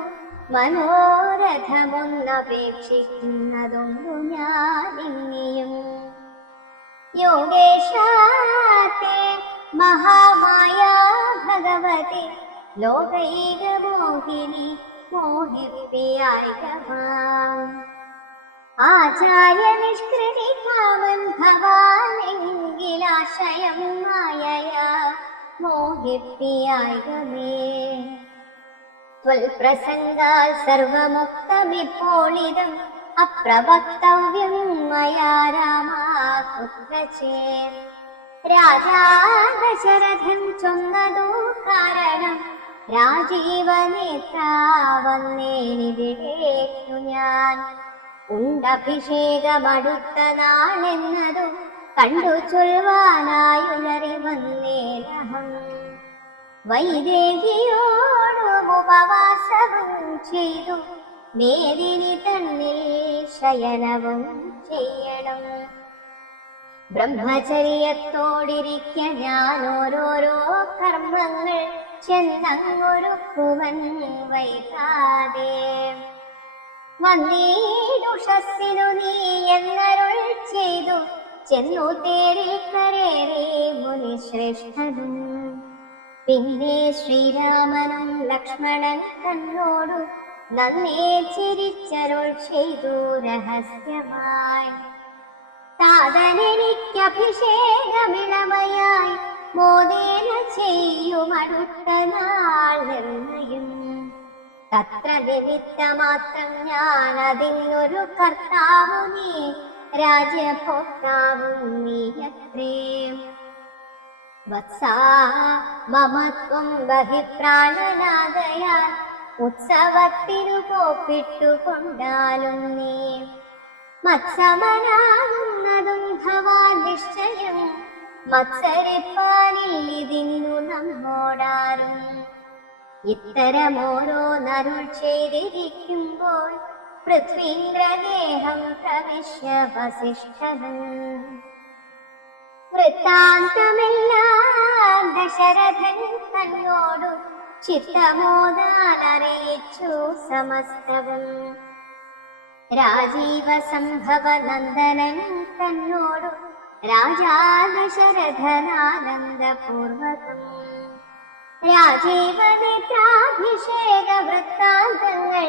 മനോരഥമൊന്നപേക്ഷിക്കുന്നതുണ്ടു ഞാനിനിയും. യോഗേശാത്തെ മഹാമായ ഭഗവതി ലോകൈക മോഹിനി മോഹിപ്പിയായികമാം. ആചാര്യ നിഷ്കൃതി കാമൻ ഭവാനെങ്കിലാശയം മായയാ മോഹിപ്പിയായികമേ. ത്വൽപ്രസംഗാൽ സർവമുക്തമിപ്പോളിതം അപ്രവക്തവ്യം മയാ രാമാ കുത്രചേത്. രാജാ ദശരഥൻ ചൊന്നതു കാരണം രാജീവനേത്രാവന്നേനിവിടേക്കു ഞാൻ. ഉണ്ടഭിഷേകമടുത്ത നാളെന്നതു കണ്ടു ചൊൽവാനായുണറി വന്നേനഹം. വൈദേഹിയോടും ഉപവാസവും ചെയ്തു മേദിനി തന്നിൽ ശയനവും ചെയ്യണം. ബ്രഹ്മചര്യത്തോടിരിക്ക ഞാൻ ഓരോരോ കർമ്മങ്ങൾ ചെന്നങ്ങൊരുക്കുവൻ വൈകാതെ. വന്നീടുഷസ്സിനു നീ എന്നരുൾ ചെയ്തു ചെന്നു തേരിൽ കരേറി മുനിശ്രേഷ്ഠനും. പിന്നെ ശ്രീരാമനും ലക്ഷ്മണൻ തന്നോടു നന്നേ ചിരിച്ചരുൾ ചെയ്തു രഹസ്യമായി. താതനെനിക്കഭിഷേകമിളമയായി മോദേന ചെയ്യുമടുത്ത നാൾ നിർണയം. തത്ര നിമിത്തമാത്രം ഞാൻ അതിനൊരു കർത്താവു നീ രാജ്യഭോക്താവും നീയത്രേ. വത്സാ മമത്വം ബഹിപ്രാണനാകയാൽ ഉത്സവത്തിനു കോപ്പിട്ടുകൊണ്ടാലും നീ മത്സമനാകുന്നതും ഭവാൻ നിശ്ചയം. മത്സരിപ്പാനില്ലിതിന്നു നമ്മോടാരും. ഇത്തരമോരോന്നരുൾ ചെയ്തിരിക്കുമ്പോൾ പൃഥ്വീന്ദ്രദേഹം പ്രവിശ്യ വസിഷ്ഠൻ. വൃത്താന്തമെല്ലാം ദശരഥൻ തന്നോടു ചിത്തമോദാലറിയിച്ചു സമസ്തവും. രാജീവ സംഭവ നന്ദനൻ തന്നോടു രാജാ ദശരഥനാനന്ദപൂർവകം. രാജീവനേത്രാഭിഷേക വൃത്താന്തങ്ങൾ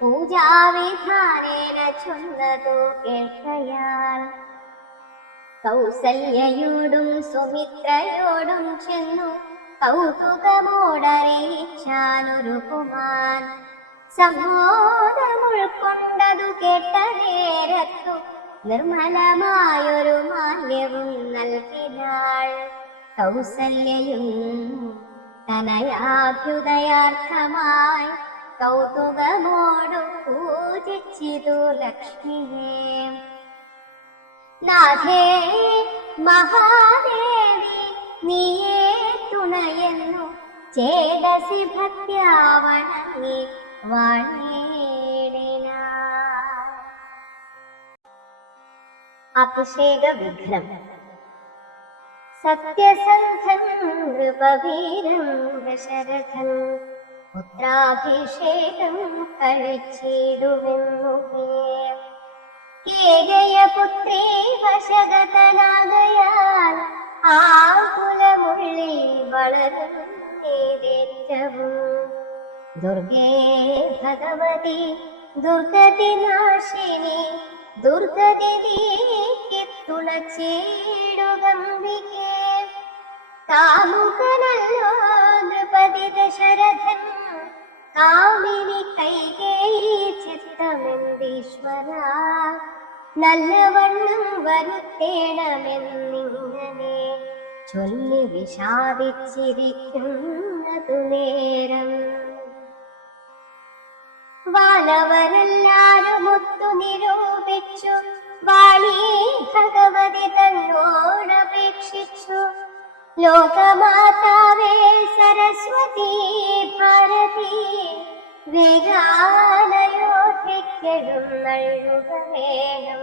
പൂജാവിധാനേന ചൊന്നതു കേൾക്കയാൽ. കൗസല്യയോടും സുമിത്രയോടും ചെന്നു കൗതുകമോടറിയിച്ചാനൊരു കുമാൻ. സമ്മോദമുൾക്കൊണ്ടതു കേട്ട നേരത്തു നിർമ്മലമായൊരു മാല്യവും നൽകിനാൾ. കൗസല്യയും തനയാഭ്യുദയാർത്ഥമായി കൗതുകമോടു പൂജിച്ചിതു ലക്ഷ്മിയെ. നാഥേ മഹാദേവി നീയേ തുണയെന്നു ചേതസി ഭക്ത്യാ വണങ്ങി വാഴേടിനാൾ. അഭിഷേക വിഘ്നം. സത്യസന്ധൻ നൃപവീരം ദശരഥൻ പുത്രാഭിഷേകം കഴിച്ചിടുവെന്നു കേകയപുത്രീ വശഗതനാകയാൽ ആകുലമുള്ളിൽ വളരുന്നേതേറ്റവും. ദുർഗേ ഭഗവതി ദുർഗതി നാശിനി ദുർഗതി നീക്കി തുണച്ചേടുകമ്പികേ. കാമുകനല്ലോ നൃപതി ദശരഥൻ കാമിനി കൈകേയി ചിത്തമെന്തീശ്വര. നല്ലവണ്ണം വരുത്തേണമെന്നിങ്ങനെ ചൊല്ലി വിഷാദിച്ചിരിക്കുന്നതു നേരം. വാനവരെല്ലാരും ഒത്തു നിരൂപിച്ചു വാണി ഭഗവതി തന്നോടപേക്ഷിച്ചു. ലോകമാതാവേ സരസ്വതി ഭാരതി വേഗാനയോധിക്കെഴുന്നള്ളുക വേണം.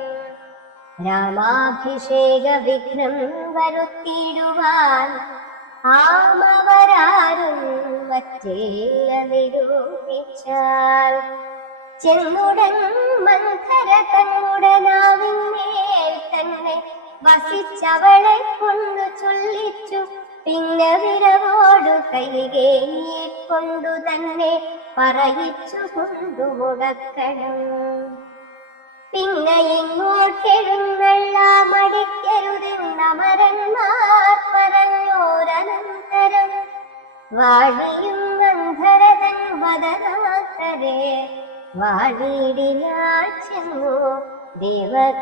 രാമാഭിഷേക വിഘ്നം വരുത്തിയിടുവാൻ ആമവരാരും വറ്റില്ല നിരൂപിച്ചാൽ. ചെന്നുടൻ മന്ധര തങ്ങളുടെ നാവിന്മേൽ തന്നെ വസിച്ചവളെ കൊണ്ടു ചൊല്ലിച്ചു. പിന്നെ വിരവോടു കൈകേയെ കൊണ്ടു തന്നെ പറയിച്ചു കൊണ്ടു മുടക്കണം. പിന്നെ ഇങ്ങോട്ടെഴുന്നള്ളാമടിക്കരുതെന്നമരന്മാർ പറഞ്ഞോരനന്തരം വാഴിയും ഗന്ധരതൻ വദനാത്തരെ വാഴിയിടിനാൾ ചെന്നു ദേവകാര്യാർത്ഥമായി.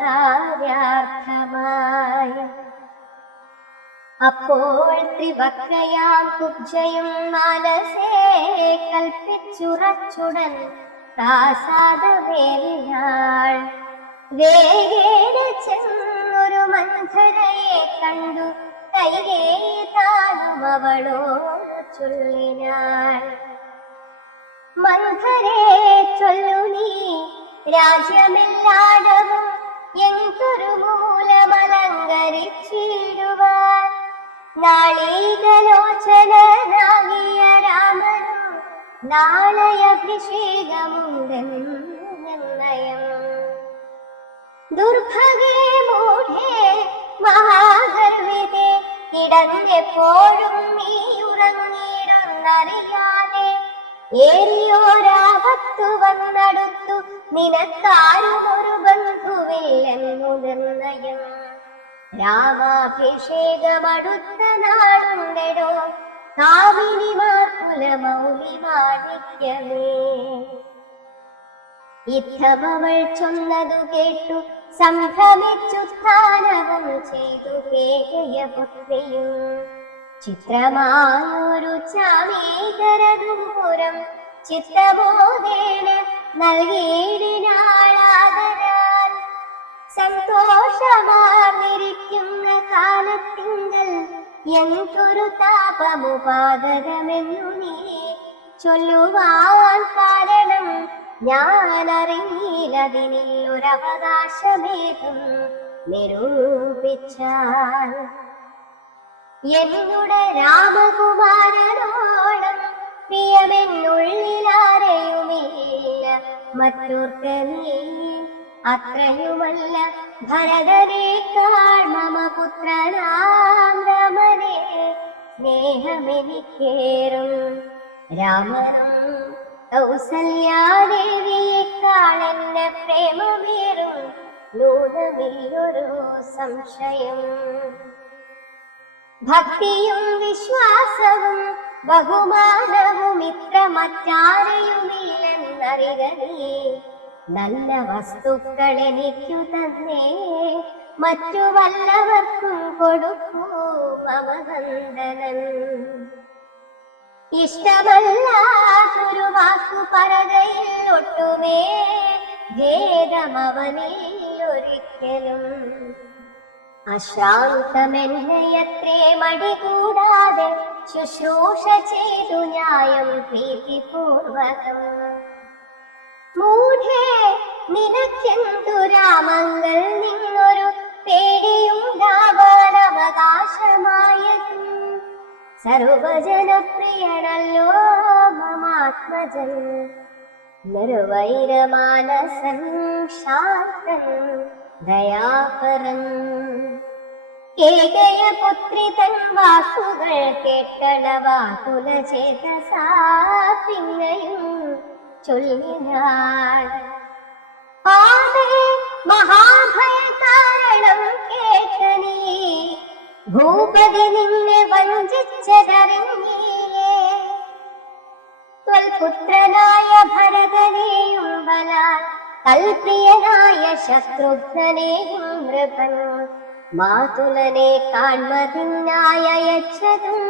അപ്പോൾ ത്രിവക്രയാം കുബ്ജയും മാനസേ കൽപ്പിച്ചുറച്ചുടൻ പ്രാസാദമേറിനാൾ. വേഗേന ചെന്നൊരു മന്ധരയെ കണ്ടു കൈകേയി താനും അവളോട് ചൊല്ലിനാൾ. മന്ധരേ ചൊല്ലു നീ രാജ്യമെല്ലാടവും എന്തൊരു മൂലമലങ്കരിച്ചിടുവാൻ. നാളീകലോചനാകിയ രാമനും നാളെ അഭിഷേകമുണ്ടെന്ന് നിർണയം. ദുർഭഗേ മൂഢേ മഹാഗർവിതേ കിടന്നെപ്പോഴും നീ ഉറങ്ങിയിടുന്നറിയാതെ ഏറിയോരാപത്തു വന്നടുത്തു നിനക്കാരും ഒരു ബന്ധുവില്ലെന്നു നിർണയം. രാമാഭിഷേകമടുത്ത നാടുണ്ടെടോ കാമിനിമാർ കുലമൗലി മാണിക്യമേ. ഇത്തമവൾ ചൊന്നതു കേട്ടു സംഭ്രമിച്ചുത്ഥാനവും ചെയ്തു കേകയപുത്രിയും. ചിത്രമായൊരു ചാമീകരദൂരം ചിത്തബോധേന നൽകിയിടിനാളാദരാൽ. സന്തോഷമാർന്നിരിക്കുന്ന കാലത്തിങ്കൽ എന്തൊരു താപമുപാഗതമെന്നു നീ ചൊല്ലുവാൻ കാരണം ഞാനറിഞ്ഞില്ലതിനിൽ ഒരവകാശമേതും നിരൂപിച്ചാൽ. എന്നുടെ രാമകുമാരനോളം പ്രിയമെന്നുള്ളിലാരെയുമില്ല മറ്റോർക്ക നീ. അത്രയുമല്ല ഭരതനേക്കാൾ മമ പുത്രനാം രാമനെ സ്നേഹമെനിക്കേറും. രാമനും കൗസല്യാദേവിയേക്കാൾ എന്നെ പ്രേമമേറും നൂതമില്ലൊരു സംശയം. ഭക്തിയും വിശ്വാസവും ബഹുമാനവും ഇത്ര മറ്റാരെയുമില്ലെന്നറിക നീ. നല്ല വസ്തുക്കൾ എനിക്കു തന്നെ മറ്റു വല്ലവർക്കും കൊടുക്കൂ മമനന്ദനൻ. ഇഷ്ടമല്ലാത്തൊരു വാക്കു പറകയിൽ ഒട്ടുമേ ഭേദമവനിൽ ഒരിക്കലും. അശാന്തമെന്നയത്രേ മടി കൂടാതെ ശുശ്രൂഷ ചെയ്തു ന്യായം പ്രീതിപൂർവകം. മൂഢേ നിനക്കെന്തു രാമങ്ങൾ നിന്നൊരു പേടിയുണ്ടാവാനവകാശമായതും. സർവജനപ്രിയനല്ലോ മമാത്മജൻ നിർവൈരമാനസൻ ശാന്തൻ ദയാപരൻ. കേകയപുത്രി തൻ വാക്കുകൾ കേട്ടളവാകുല ചേതസാ പിന്നെയും ചൊല്ലിനാൾ. ആദേ മഹാഭയകാരണം കേട്ട നീ ഭൂപതി നിന്നെ വഞ്ചിച്ചതറിഞ്ഞീയേ. ത്വൽപുത്രനായ ഭരതനെയും ബലാൽ കൽപ്രിയനായ ശത്രുഘ്നനെയും നൃപൻ മാതുലനെ കാൺമതിനായച്ചതും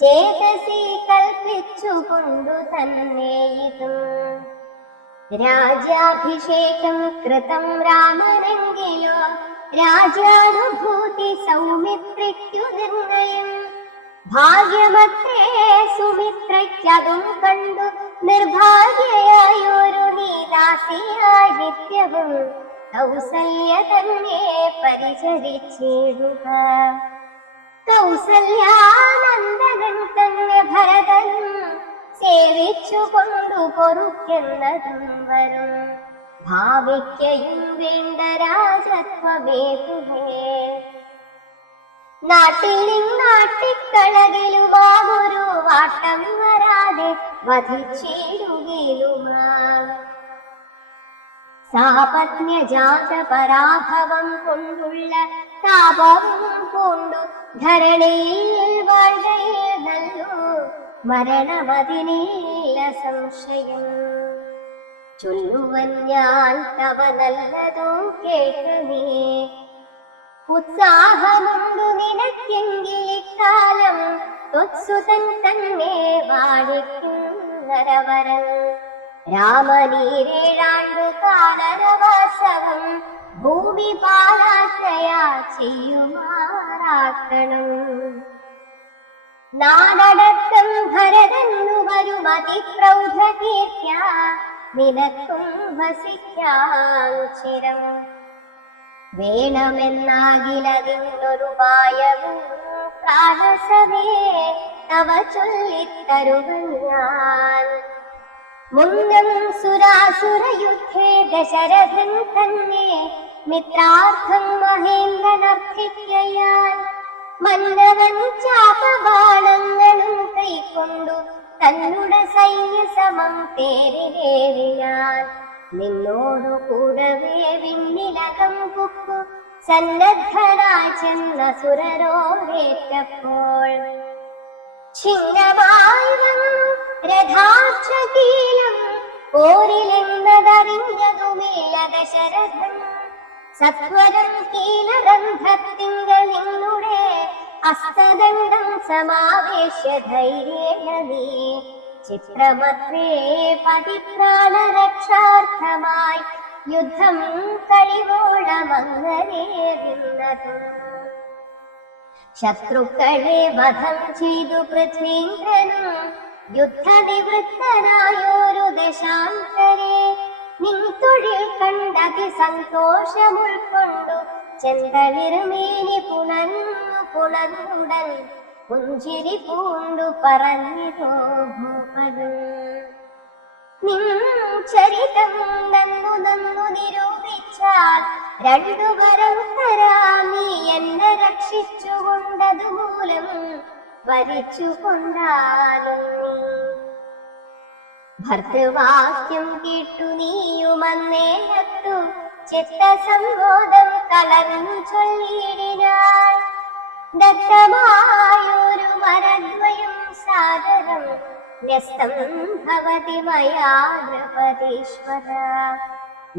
ചേതസി കൽപ്പിച്ചുകൊണ്ടു തന്നെ ഇതും. രാജ്യാഭിഷേകം കൃതം രാമനെങ്കിലോ രാജ്യാനുഭൂതി സൗമിത്രിക്കു നിർണയം. ഭാഗ്യമത്രേ സുമിത്രയ്ക്കതും കണ്ടു നിർഭാഗ്യയായൊരു നീദാസിയായി നിത്യവും കൗസല്യ തന്നെ പരിചരിച്ചിടുക. കൗസല്യാനന്ദനൻ തന്നെ ഭരതനും സേവിച്ചു കൊണ്ടു പൊറുക്കുന്നതും വരും. ഭാവിക്കയും വേണ്ട രാജത്വമേതുവേ. നാട്ടിക്കളകിലുമാവൊരു വാട്ടം വരാതെ വധിച്ചിടുകിലുമാം. സാപത്ന്യജാത പരാഭവം കൊണ്ടുള്ള താപവും കൊണ്ടു ധരണിയിൽ വാഴയിൽ നല്ലു മരണമതിനില്ല സംശയം. ചൊല്ലുവൻ ഞാൻ തവ നല്ലതോ കേട്ടു നീ. ഉത്സാഹമുണ്ടു നിനക്കെങ്കിലിക്കാലം ത്വത്സുതൻ തന്നെ വാഴിക്കുന്നരവരൻ. രാമനീരേഴാണ്ടു കാലരവാസവും ഭൂമി പാലാശ്രയാ ചെയ്യുമാറാക്കണം. നാടടക്കം ഭരതന്നു വരും അതിപ്രൗഢകീർത്തിയ നിനക്കും വസിക്കാം ചിരം. വേണമെന്നാകിലതിനൊരുപായവും പ്രാണസമേ തവ ചൊല്ലിത്തരുവൻ ഞാൻ. മുന്നം സുരാസുരയുദ്ധേ ദശരഥൻ തന്നെ മിത്രാർത്ഥം മഹേന്ദ്രനർത്ഥിക്കയാൽ മന്നവൻ ചാപബാണങ്ങളും കൈക്കൊണ്ടു തന്നുടെ സൈന്യസമം തേരിലേറിനാൻ. നിന്നോടു കൂടവേ വിണ്ണിലകം പുക്കു സന്നദ്ധരായി ചെന്ന സുരരോരേറ്റപ്പോൾ ഛിന്നമായി വന്നു രഥാക്ഷകീലം പോരിലെന്നതറിഞ്ഞതുമില്ല ദശരഥൻ. സത്വരം കീലരന്ധ്രത്തിങ്കൽ നിന്നുടെ ഹസ്തദണ്ഡം സമാവേശ്യ ധൈര്യേണ നീ ചിത്രമത്രേ പതിപ്രാണരക്ഷാർത്ഥമായി യുദ്ധം കഴിവോളമങ്ങനേറുന്നതും. ശത്രുക്കളെ വധം ചെയ്തു പൃഥ്വീന്ദ്രനും യുദ്ധനിവൃത്തനായൊരു ദശാന്തരെ നിൻ തൊഴിൽ കണ്ടതി സന്തോഷമുൾക്കൊണ്ടു ചെന്തളിർമേനി പുണർന്നുടൻ പുഞ്ചിരി പൂണ്ടു പറഞ്ഞിതോ ഭൂപതും. നിൻ ചരിതം നന്നു നിരൂപിച്ചാൽ രണ്ടു വരം തരാം നീ എന്നെ രക്ഷിച്ചുകൊണ്ടതു മൂലം വരിച്ചു കൊണ്ടാലും നീ. ഭർത്തൃവാക്യം കേട്ടു നീയുമന്നേരത്തു ചിത്തസംബോധം കലർന്നു ചൊല്ലിയിടിനാൾ. ദത്തമായൊരു മരദ്വയം സാദരം ന്യസ്തം ഭവതി മയാ നൃപതീശ്വര.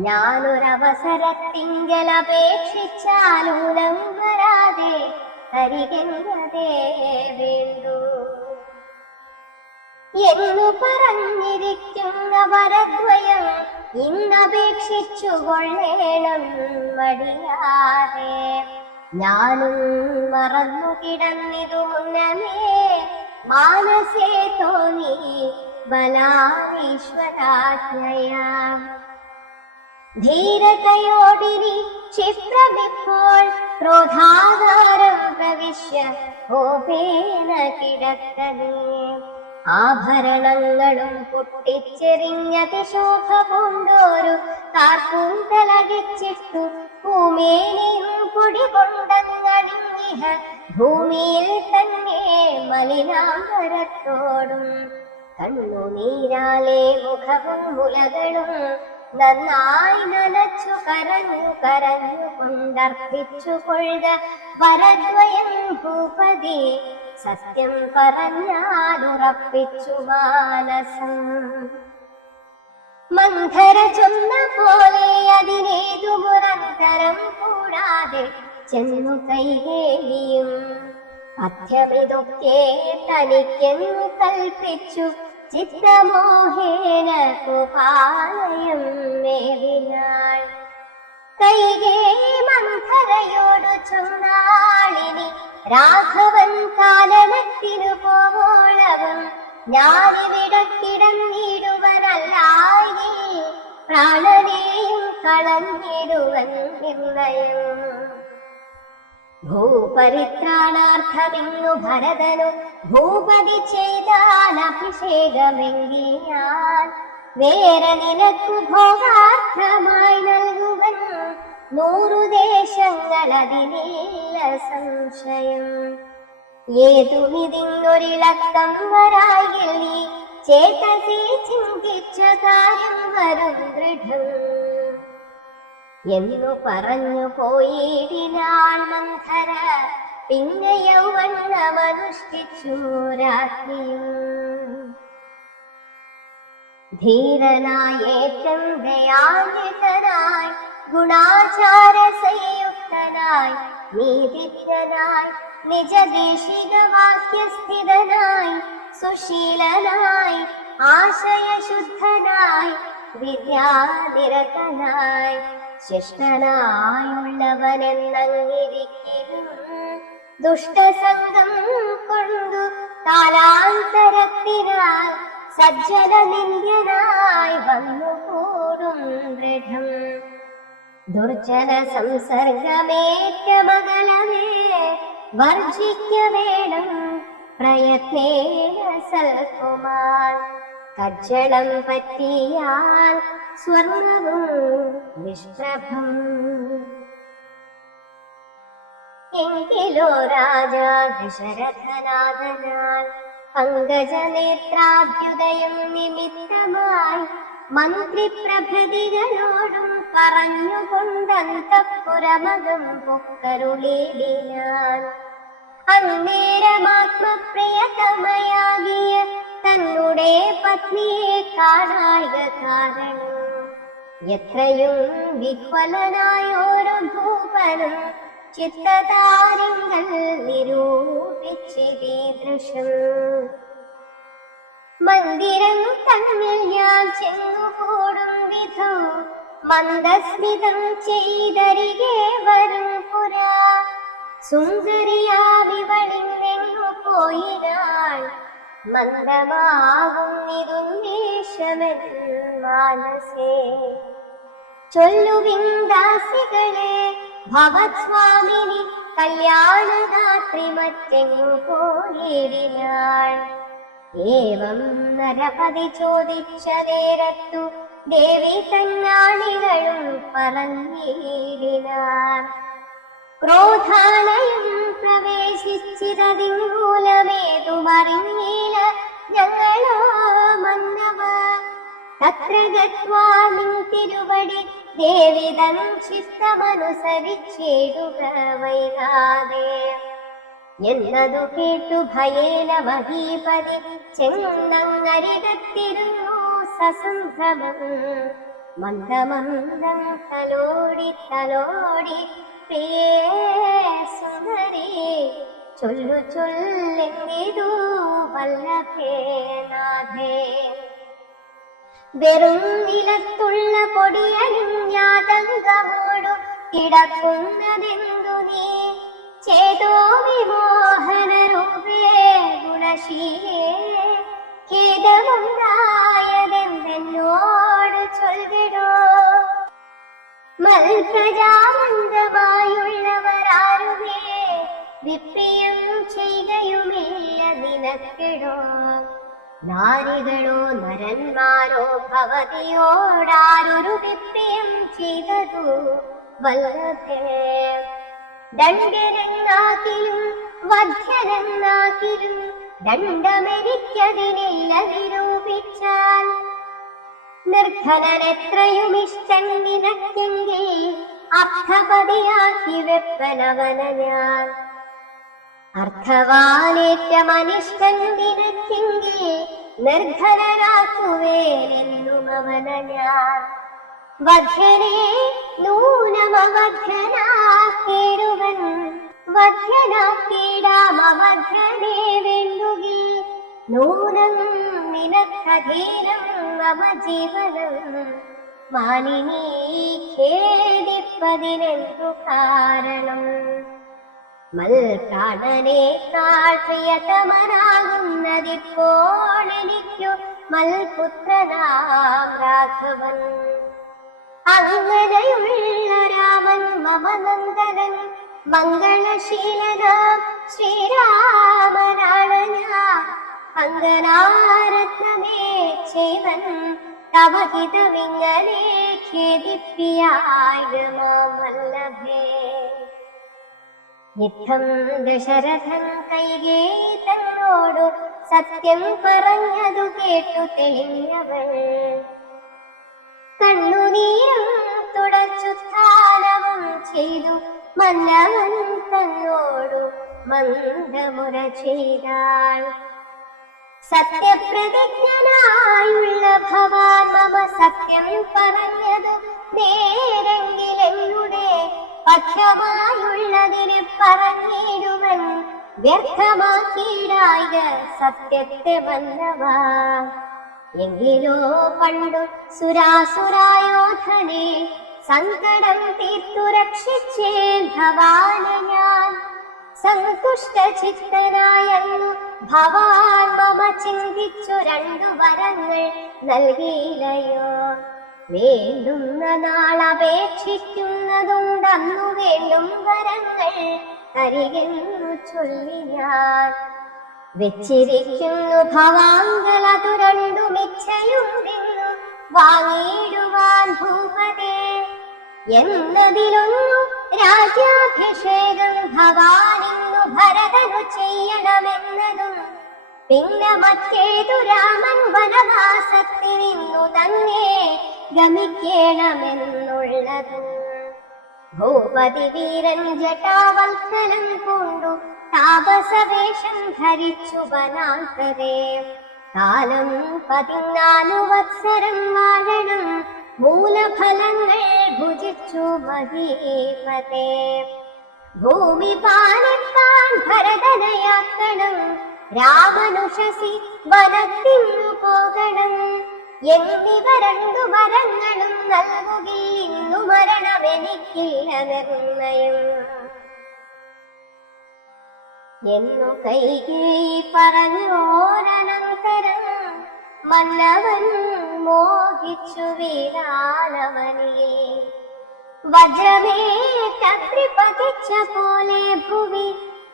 ഞാനൊരവസരത്തിങ്കൽ അപേക്ഷിച്ചാലൂലം വരാതെ തരികെന്നതേ വേണ്ടു എന്നു പറഞ്ഞിരിക്കുന്ന വരദ്വയം ഇന്നപേക്ഷിച്ചു കൊള്ളേണം മടിയാതെ. ഞാനും മറന്നു കിടന്നിതു മുന്നമേ മാനസേ തോന്നി ബലാധീശ്വരാജ്ഞയാ. ധീരതയോടിനി ക്ഷിപ്രമിപ്പോൾ ക്രോധാകാരം പ്രവിശ്യ കോപേന കിടക്കനേ. ആഭരണങ്ങളും പൊട്ടിച്ചെറിഞ്ഞതിശോഭ പൂണ്ടോരു കാർപ്പൂന്തലകിച്ചിട്ടു ഭൂമേനിയും പൊടി കൊണ്ടങ്ങണിഞ്ഞിഹ ഭൂമിയിൽ തന്നെ മലിനാംബരത്തോടും. കണ്ണുനീരാലെ മുഖവും മുലകളും നന്നായി നനച്ചു കരഞ്ഞു കൊണ്ടർപ്പിച്ചു കൊള്ളുക വരദ്വയം ഭൂപതി. സത്യം പറഞ്ഞാലുറപ്പിച്ചു മാനസം. മന്ധര ചൊന്ന പോലെ അതിനേതു മുരന്തരം കൂടാതെ ചെന്നു കൈകേലിയും പഥ്യമിതൊക്കെ തനിക്കെന്നു കൽപ്പിച്ചു ചിത്തമോഹേന കുപാലയം മേവിനാൾ. കൈകേയി മന്ധരയോടു ചൊന്നാളിനി രാഘവൻ കാലനത്തിനു പോവോളവും ഞാനിവിടെ കിടന്നിടുവനല്ലായി പ്രാണനെയും കളഞ്ഞിടുവൻ നിർണയം. ഭൂപരിത്രാണാർത്ഥമിന്നു ഭരതനു ഭൂപതി ചെയ്താൽ അഭിഷേകമെങ്കിൽ ഞാൻ വേറെ നിനക്കു ഭോഗാർത്ഥമായി നൽകുവൻ 100 ദേശങ്ങൾ അതിനില്ല സംശയം. ഏതുമിതിങ്ങൊരിളക്കം വരായിൽ നീ ചേതസി ചിന്തിച്ച കാര്യം വരും ദൃഢം എന്നു പറഞ്ഞു പോയിടിനാൾ മന്ധര. പിന്നെ യൗവനമനുഷ്ഠിച്ചു രാത്രിയും. ധീരനായേറ്റം ദയാന്വിതനായി ഗുണാചാര സംയുക്തനായി നീതിജ്ഞനായി നിജദേശിക വാക്യസ്ഥിതനായി സുശീലനായി ആശയശുദ്ധനായി വിദ്യാതിരതനായി ശിഷ്ടനായുള്ളവനെന്നങ്ങിരിക്കും ദുഷ്ടസംഗം കൊണ്ടു കാലാന്തരത്തിനാൽ സജ്ജന നിന്ദ്യനായി വന്നുകൂടും ദൃഢം. ദുർജന സംസർഗമേറ്റമകലമേ വർജിക്ക വേണം പ്രയത്നേന സൽകുമാർ. കജ്ജളം പറ്റിയാൽ സ്വർണവും നിഷ്പ്രഭം. എങ്കിലോ രാജാ ദശരഥനാഥനാൽ പങ്കജനേത്രാഭ്യുദയം നിമിത്തമായി മന്ത്രിപ്രഭൃതികളോടും പറഞ്ഞുകൊണ്ടന്തഃപുരമകം പൊക്കരുളേടിനാൻ. അന്നേരമാത്മപ്രിയതമയാകിയ തന്നുടെ പത്നിയെ കാണായിക കാരണം എത്രയും വിഹ്വലനായോരു ഭൂപനും ചിത്തതാരങ്ങൾ നിരൂപിച്ചിതീദൃശം. മന്ദിരം തമ്മിൽ ഞാൻ ചെന്നുകൂടും വിധം മന്ദസ്മിതം ചെയ്തരികെ വരും പുരാ. സുന്ദരിയാവിവളിങ്ങെങ്ങു പോയിനാൾ മന്ദമാകുന്നിതുന്ദേശമെൻ മാനസേ. ചൊല്ലുവിൻ ദാസികളെ ഭവത്സ്വാമിനി കല്യാണദാത്രി മറ്റെങ്ങു പോയിടിനാൾ. ഏവം നരപതി ചോദിച്ച നേരത്തു ദേവി തന്നാണികളും പറഞ്ഞിടിനാർ. ക്രോധാലയം പ്രവേശിച്ചിതതിമൂലമേതുമറിഞ്ഞീല ഞങ്ങളോ മന്നവ. തത്ര ഗത്വാ നിൻ തിരുവടി ദേവി തൻ ചിത്തമനുസരിച്ചേടുക വൈകാതെ എന്നതു കേട്ടു ഭയേന മഹീപതി ചെന്നങ്ങരികത്തിരുന്നു സസംഭ്രമം. മന്ദമന്ദം തലോടി തലോടി പ്രിയേ സുന്ദരി ചൊല്ലു ചൊല്ലെങ്കിതു വല്ലഭേ നാഥേ. വെറും നിലത്തുള്ള പൊടിയണിഞ്ഞാതങ്കമോടു കിടക്കുന്നതെന്തു നീ ചേതോ വിമോഹന രൂപേ ഗുണശീലേ. ഖേദമുണ്ടായതെന്തെന്നോട് ചൊൽവിടോ. മൽപ്രജാമന്ദമായുള്ളവരാരുമേ വിപ്രിയം ചെയ്യുകയുമില്ല നിനക്കിടോ. നാരികളോ നരന്മാരോ ഭവതിയോടാരൊരു വിപ്രിയം ചെയ്തതു വല്ലഭേ. ദണ്ഡരെന്നാക്കിലും വധ്യരെന്നാക്കിലും ദണ്ഡമെനിക്കതിനില്ല നിരൂപിച്ചാൽ. നിർധനനെത്രയും ഇഷ്ടം നിനക്കെങ്കിൽ അർത്ഥപതിയാക്കി വെപ്പനവന ഞാൻ. അർത്ഥവാനേറ്റമനിഷ്ടം നിനക്കെങ്കിൽ നിർധനനാക്കുവേനെന്നും അവന ഞാൻ. വധ്യനെ നൂനമവധ്യനാക്കിടുവൻ വധ്യനാക്കിടാമവധ്യനെ വേണ്ടുകിൽ നൂനം നിനക്കധീനം മമ ജീവനം. മാനിനീ ഖേദിപ്പതിനെന്തു കാരണം. മൽപ്രാണനേക്കാൾ പ്രിയതമനാകുന്നതിപ്പോൾ എനിക്കു മൽപുത്രനാം രാഘവൻ. അങ്ങനെയുള്ള രാമൻ മമനന്ദനൻ മംഗളശീലനാം ശ്രീരാമനാണ് ഞാൻ. അങ്കനാരത്നമേ ചെയ്വൻ തവ ഹിതവിങ്ങനെ ഖേദിപ്പിയായ മാമല്ലഭേ. യുദ്ധം ദശരഥൻ കൈകേയി തന്നോടു സത്യം പറഞ്ഞതു കേട്ടു തെളിഞ്ഞവൾ. കണ്ണുനീരും തുടച്ചുത്ഥാനവും ചെയ്തു മന്നവൻ തന്നോടു മന്ദമുര ചെയ്താൾ. സത്യപ്രതിജ്ഞനായുള്ള ഭവാൻ മമ സത്യം പറഞ്ഞതു നേരെങ്കിലെന്നുടെ പക്ഷമായുള്ളതിന് പറഞ്ഞിടുവൻ വ്യർത്ഥമാക്കിയിടായിക സത്യത്തെ മന്നവാ. എങ്കിലോ പണ്ടു സുരാസുരായോധനെ സങ്കടം തീർത്തു രക്ഷിച്ചേ ഭവാന് ഞാൻ. സന്തുഷ്ട ചിത്തനായെന്നു ഭവാൻ മമ ചിന്തിച്ചു രണ്ടു വരങ്ങൾ നൽകിയില്ലയോ. വേണ്ടുന്ന നാളപേക്ഷിക്കുന്നതുണ്ടന്നു വേണ്ടും വരങ്ങൾ തരികെന്നു ചൊല്ലി ഞാൻ. വെച്ചിരിക്കുന്നു ഭവാങ്കലതു രണ്ടുമിച്ഛയുണ്ടെന്നു വാങ്ങിയിടുവാൻ ഭൂപതേ. എന്നതിലൊന്നു രാജ്യാഭിഷേകം ഭവാനിന്നു ഭരതനു ചെയ്യണമെന്നതും പിന്നെ മറ്റേതു രാമൻ വനവാസത്തിനിന്നു തന്നെ ഗമിക്കണമെന്നുള്ളതും. ഭൂപതി വീരൻ ജടാവൽക്കലം പൂണ്ടു താപസവേഷം ധരിച്ചു വനാന്തരേ. കാലം 14 വത്സരം വാഴണം മൂലഫലങ്ങൾ ഭുജിച്ചു മഹീപതേ. ഭൂമി പാലിപ്പാൻ ഭരതനയാക്കണം രാമനുഷസി വനത്തിന്നു പോകണം എന്നിവ 2 വരങ്ങളും നൽകുകിൽ ഇന്നു മരണമെനിക്കില്ല നിർണയം എന്നു കൈകേയി പറഞ്ഞോരനന്തരം മന്നവൻ മോഹിച്ചു വീരാളവനിൽ. വജ്രമേ കത്രി പതിച്ച പോലെ ഭുവി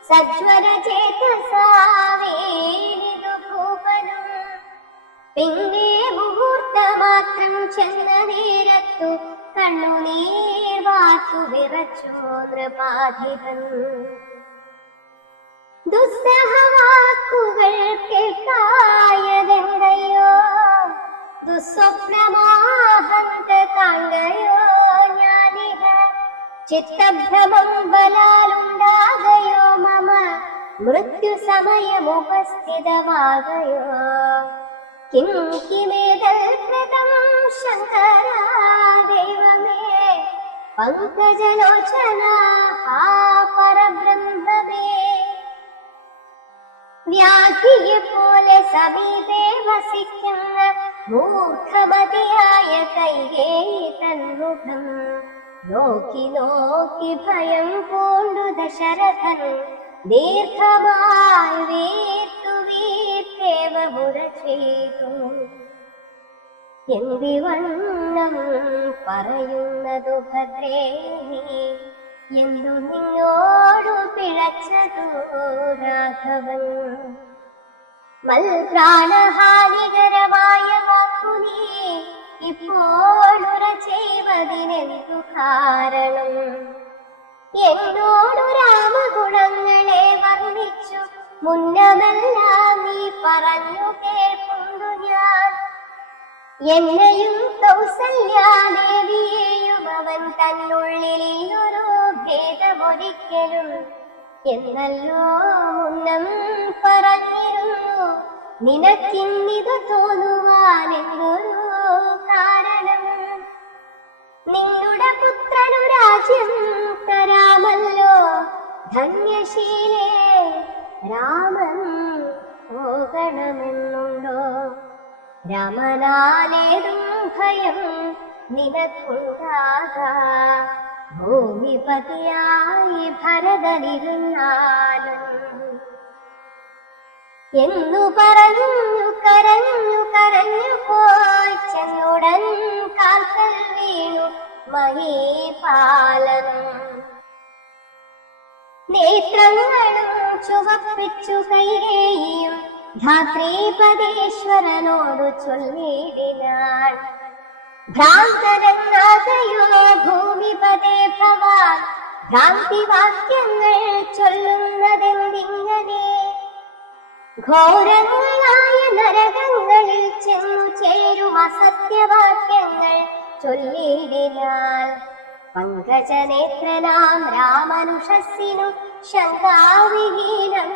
സജ്വര ചേതസാവേണിതു ഭൂപനും. പിന്നെ മുഹൂർത്തമാത്രം ചെന്ന നേരത്തു കണ്ണുനീർ വാർത്തു വിറച്ചോ നൃപാധിപൻ. ദുസ്സഹവാക്കുകൾ കേൾക്കായതെന്തയോ ദുസ്വപ്നമാഹന്ത കണ്ടയോ ഞാനിഹ. ചിത്തഭ്രമം ബലാലുണ്ടാകയോ മമ മൃത്യു സമയമുപസ്ഥിതമാകയോ. കിം കിമേതൽ കൃതം ശങ്കരാ ദൈവമേ പങ്കജലോചന ആ പരബ്രഹ്മമേ. വ്യാധിയെ പോലെ സമീപേ വസിക്കുന്ന മൂർഖമതിയായ കൈകേയി തൻമുഖം നോക്കി നോക്കി ഭയം പൂണ്ടു ദശരഥൻ ദീർഘമായി വീർത്തു വീർത്തേവ മുര ചെയ്തു. എന്തിവണ്ണം പറയുന്നതു ഭദ്രേ എന്തു നിന്നോടു പിഴച്ചതു രാഘവൻ. മൽപ്രാണഹാനികരമായ വാക്കു നീ ഇപ്പോഴുര ചെയ്വതിനെന്തു കാരണം. എന്നോടു രാമഗുണങ്ങളെ വർണ്ണിച്ചു മുന്നമെല്ലാം നീ പറഞ്ഞു കേൾക്കുന്നു ഞാൻ. എന്നെയും കൗസല്യാദേവിയെയും അവൻ തന്നുള്ളിലൊരു ഭേദമൊരിക്കലും എന്നല്ലോ മുന്നം പറഞ്ഞിരുന്നു. നിനക്കിന്നിതു തോന്നുവാൻ എന്തൊരു കാരണം. നിന്നുടെ പുത്രനു രാജ്യം തരാമല്ലോ ധന്യശീലേ. രാമൻ പോകണമെന്നുണ്ടോ? രാമനാലേതും ഭയം നിനക്കുണ്ടാകാ. ഭൂമിപതിയായി ഭരതനിരുന്നാലും എന്നു പറഞ്ഞു കരഞ്ഞു കരഞ്ഞു പോയി ചെന്നുടൻ കാൽക്കൽ വീണു മഹീപാലൻ. നേത്രങ്ങളും ചുവപ്പിച്ചു കൈകേയും ധാത്രീപദേശ്വരനോടു ചൊല്ലിടിനാൾ. ഭ്രാന്തനെന്നാകയോ ഭൂമിപദേ ഭവാൻ ഭ്രാന്തിവാക്യങ്ങൾ ചൊല്ലുന്നതെന്തിങ്ങനെ. ഘോരങ്ങളായ നരകങ്ങളിൽ ചെന്നു ചേരും അസത്യവാക്യങ്ങൾ ചൊല്ലിടിനാൽ. പങ്കജനേത്രനാം രാമനുഷസ്സിനു ശങ്കാവിഹീനം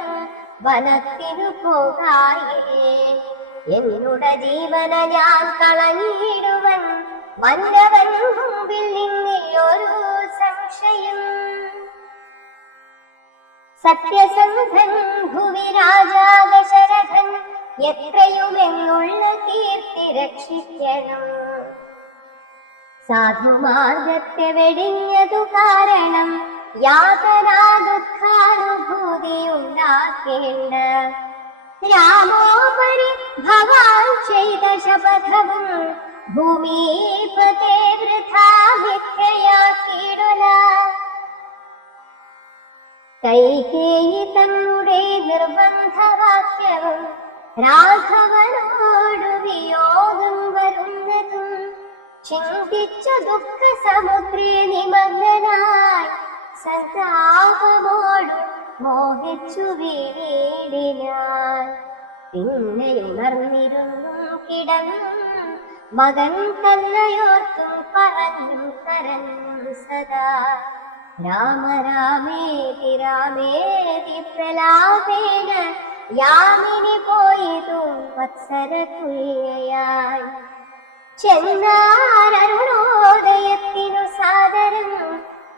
വനത്തിനു പോകായേ. എന്നുട ജീവന ഞാൻ കളഞ്ഞിടുവൻ മന്നവൻ മുമ്പിൽ നിന്നിലൊരു സംശയം. സത്യസന്ധൻ ഭുവി രാജാ ദശരഥൻ എത്രയുമെന്നുള്ള കീർത്തി രക്ഷിക്കണം. സാധുമാർഗത്തെ വെടിഞ്ഞതു കാരണം യാതനാ ദുഃഖാനുഭൂതിയുണ്ടാക്കേണ്ട. രാമോപരി ഭവാൻ ചെയ്ത ശപഥവും ഭൂമിപതേ വൃഥാ മിഥ്യയാക്കിയിടുക. കൈകേയി തന്നുടെ നിർബന്ധവാക്യവും രാഘവനോടു വിയോഗം വരുന്നതും ചിന്തിച്ച ദുഃഖ സമുദ്രേ നിമഗ്നനായി സന്താപമോടു മോഹിച്ചു വീടിനാൻ. പിന്നെയുണർന്നിരുന്നും കിടന്നും മകൻ തന്നയോർത്തും പറഞ്ഞു കരഞ്ഞും സദാ രാമ രാമേതി രാമേതി പ്രലാപേന യാമിനി പോയിതു വത്സര തുല്യയായി. ചെന്നാരരുണോദയത്തിനു സാദരം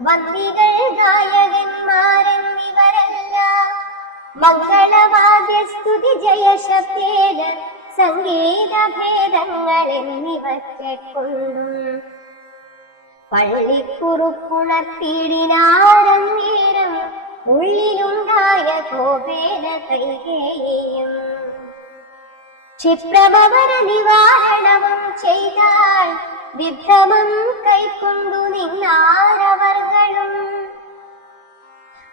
വന്ദികൾ ഗായകന്മാരെന്നിവരെല്ലാം മംഗളവാദ്യസ്തുതി ജയശബ്ദേന സംഗീത ഭേദങ്ങൾ എന്നിവറ്റെ കൊണ്ടും പള്ളിക്കുറുപ്പുണർത്തിടിനാരന്നേരം ഉള്ളിലുണ്ടായ കോപേന കൈകേയിയും ക്ഷിപ്രമവര നിവാരണവും ചെയ്താൽ വിഭ്രമം കൈക്കൊണ്ടു നിന്നാരവർകളും.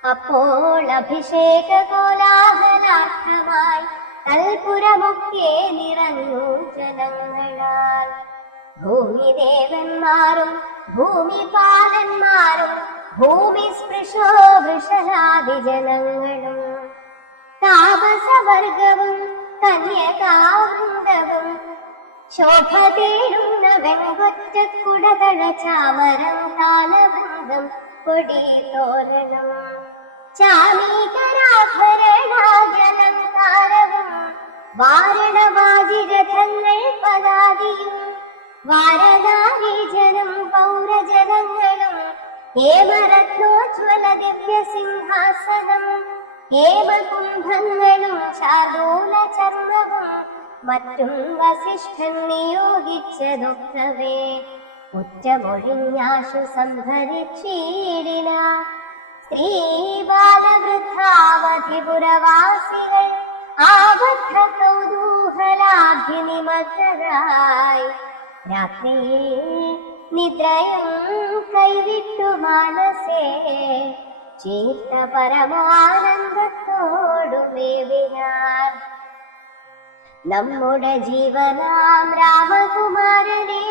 അപ്പോൾ അഭിഷേക കോലാഹലാർത്ഥമായി കൽപുരമൊക്കെ നിറഞ്ഞു ജനങ്ങളാൽ. ഭൂമിദേവന്മാരും ഭൂമിപാലന്മാരും ഭൂമി സ്പൃശോ വൃഷലാദി ജനങ്ങളും താപസവർഗവും കന്യകാവൃന്ദവും ശോഭ തേടുന്ന വെൺകൊറ്റക്കുടതഴ ചാമരം താലവൃന്ദം കൊടി തോരണം ചാമീകരാഭരണാലങ്കാരവും വാരണവാജിരഥങ്ങൾ പതാതിയും വാരനാരീജനം പൗരജനങ്ങളും ഹേമരത്നോജ്വല ദിവ്യ സിംഹാസനം ഹേമകുംഭങ്ങളും ശാർദൂല ചർമ്മവും മറ്റും വസിഷ്ഠൻ നിയോഗിച്ചതൊക്കവേ ഉച്ചമൊഴിഞ്ഞാശു സംഭരിച്ചീടിന. സ്ത്രീ ബാലവൃദ്ധാവധിപുരവാസികൾ ആബദ്ധ കൗതൂഹലാഭിനിമഗ്നരായി രാത്രിയിൽ നിദ്രയും കൈവിട്ടു മാനസേ ചീത്ത പരമാനന്ദത്തോടു മേവിനാർ. നമ്മുടെ ജീവനാം രാമകുമാരനെ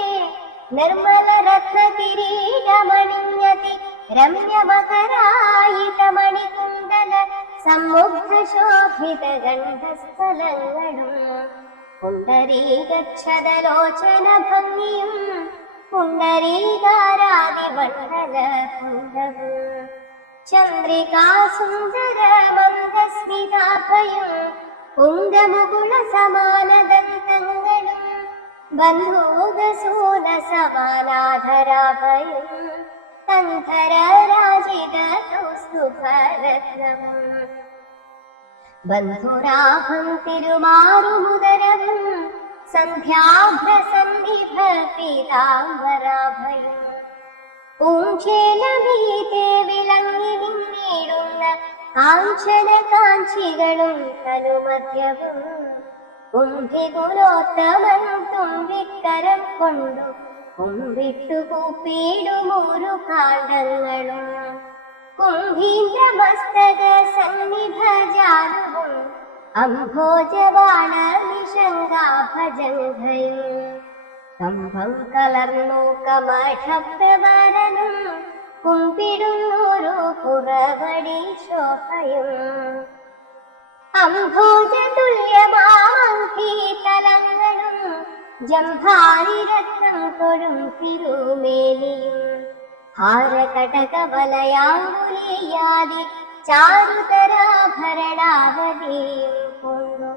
നിർമ്മല രത്ന കിരീടമണിഞ്ഞതി രമ്യമകരായിതമണികുണ്ടല സമ്മുഗ്ധ ശോഭിത ഗണ്ഡസ്ഥലങ്ങളും പുണ്ടരീകച്ഛദലോചന ഭംഗിയും പുണ്ടരീകാരാദി മണ്ഡല കുണ്ടവും ചന്ദ്രികാസുന്ദര മന്ദസ്മിതാഭയും പുങ്കമുകുള സമാനദന്തങ്ങളും ബന്ധൂകസൂന സമാനാധരാഭയും തന്ധരരാജിത കൗസ്തുഭരത്നവും ബന്ധുരാഭം തിരുമാറുമുദരവും സന്ധ്യാഭ്രസന്നിഭ പീതാംബരാഭയും പൂഞ്ചേലഭീതേ വിളങ്ങി നിന്നിടുന്ന കാഞ്ചന കാഞ്ചികളും തനുമധ്യവും കുംഭികുലോത്തമൻ തുമ്പിക്കരം കൊണ്ടു കുമ്പിട്ടു കൂപ്പിടുമൂരു കാണ്ഡങ്ങളും കുംഭീന്ദ്രമസ്തക സന്നിഭജാലുവും അംഭോജബാണ നിഷങ്കാഭജംഘയും കമ്പം കലർന്നു കമഠപ്രവരനും കുമ്പിടുന്നോരു പുറവടി ശോഭയും അംഭോജതുല്യമാങ്കീതലങ്ങളും ജംഭാരിരത്നം തൊഴും തിരുമേനിയും ഹാരകടകവലയാങ്കുലിയാദി ചാരുതരാഭരണാവലിയും കൊണ്ടു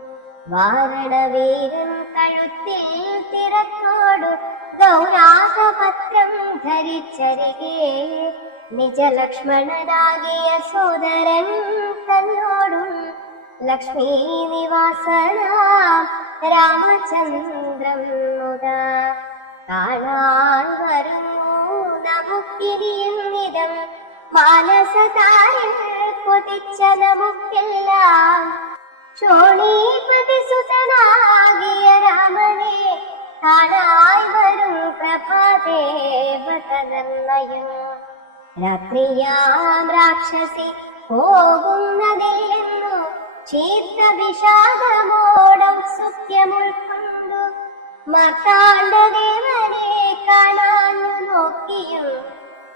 വാരണവീരൻ കഴുത്തിൽ തിരക്കോടു ഗൗരാതപത്രം ധരിച്ചരികെ നിജലക്ഷ്മണനാകിയ സോദരൻ തന്നോടും ലക്ഷ്മീ നിവാസനാം രാമചന്ദ്രം മുതാ കാണാൻ വരുന്നു നമുക്കിനിയുന്നിതം മാനസതാരിൽ കൊതിച്ച നമുക്കെല്ലാം ശോണീപതി സുതനാകിയ രാമനെ കാണായി വരും പ്രഭാദേവതനർണയം രാത്രിയാം രാക്ഷസി പോകുന്നതില്ലെന്നു ചീത്ത വിഷാദമോടം സുഖ്യം ഉൾക്കൊണ്ടു മാർത്താണ്ഡദേവനെ കാണാഞ്ഞു നോക്കിയും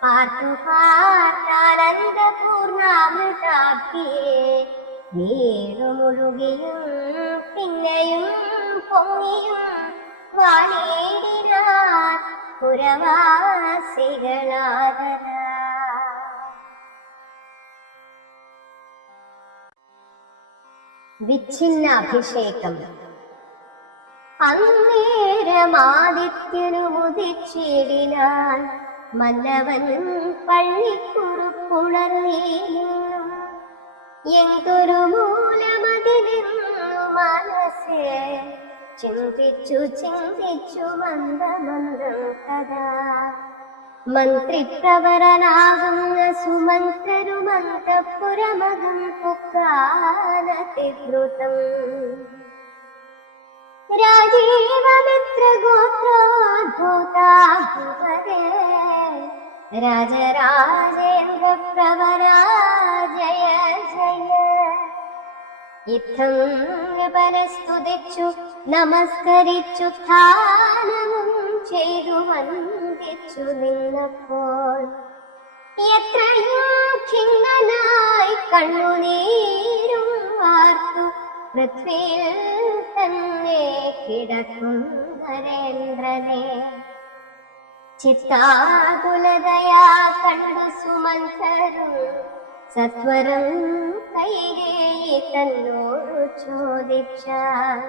പാർത്തു പാർത്താനന്ദപൂർണാമൃതാബ്ധിയെ വീടുമുഴുകിയും പിന്നെയും പൊങ്ങിയും വാണിയിടിനാർ പുരവാസികളാദര. വിച്ഛിന്നാഭിഷേകം. അന്നേരമാദിത്യനു മുദിച്ചിടിനാൻ മന്നവൻ പള്ളിക്കുറുപ്പുണർന്നീനും എന്തൊരു മൂലമതിലെന്നു മനസ്സേ ചിന്തിച്ചു ചിന്തിച്ചു മന്ദമന്ദം കഥാ മന്ത്രിപ്രവരനാകുന്ന സുമന്ത്രരുമന്തപുരമകം പുക്കാനതിദ്രുതം രാജീവമിത്രഗോത്രോദ്ഭൂതാഭുവരേ രാജരാജേന്ദ്ര പ്രവരാ ജയ ജയ. ഇത്തം നൃപനസ്തുതിച്ചു നമസ്കരിച്ചു സ്ഥാനവും ചെയ്തു വന്ദിച്ചു നിന്നപ്പോൾ എത്രയും ഖിന്നനായി കണ്ണുനീരും വാർത്തു പൃഥ്വിയിൽ തന്നെ കിടക്കും നരേന്ദ്രനെ ചിത്താകുലതയാ കണ്ടു സുമന്ത്രരും സത്വരം കൈകേയി തന്നോടു ചോദിച്ചാൽ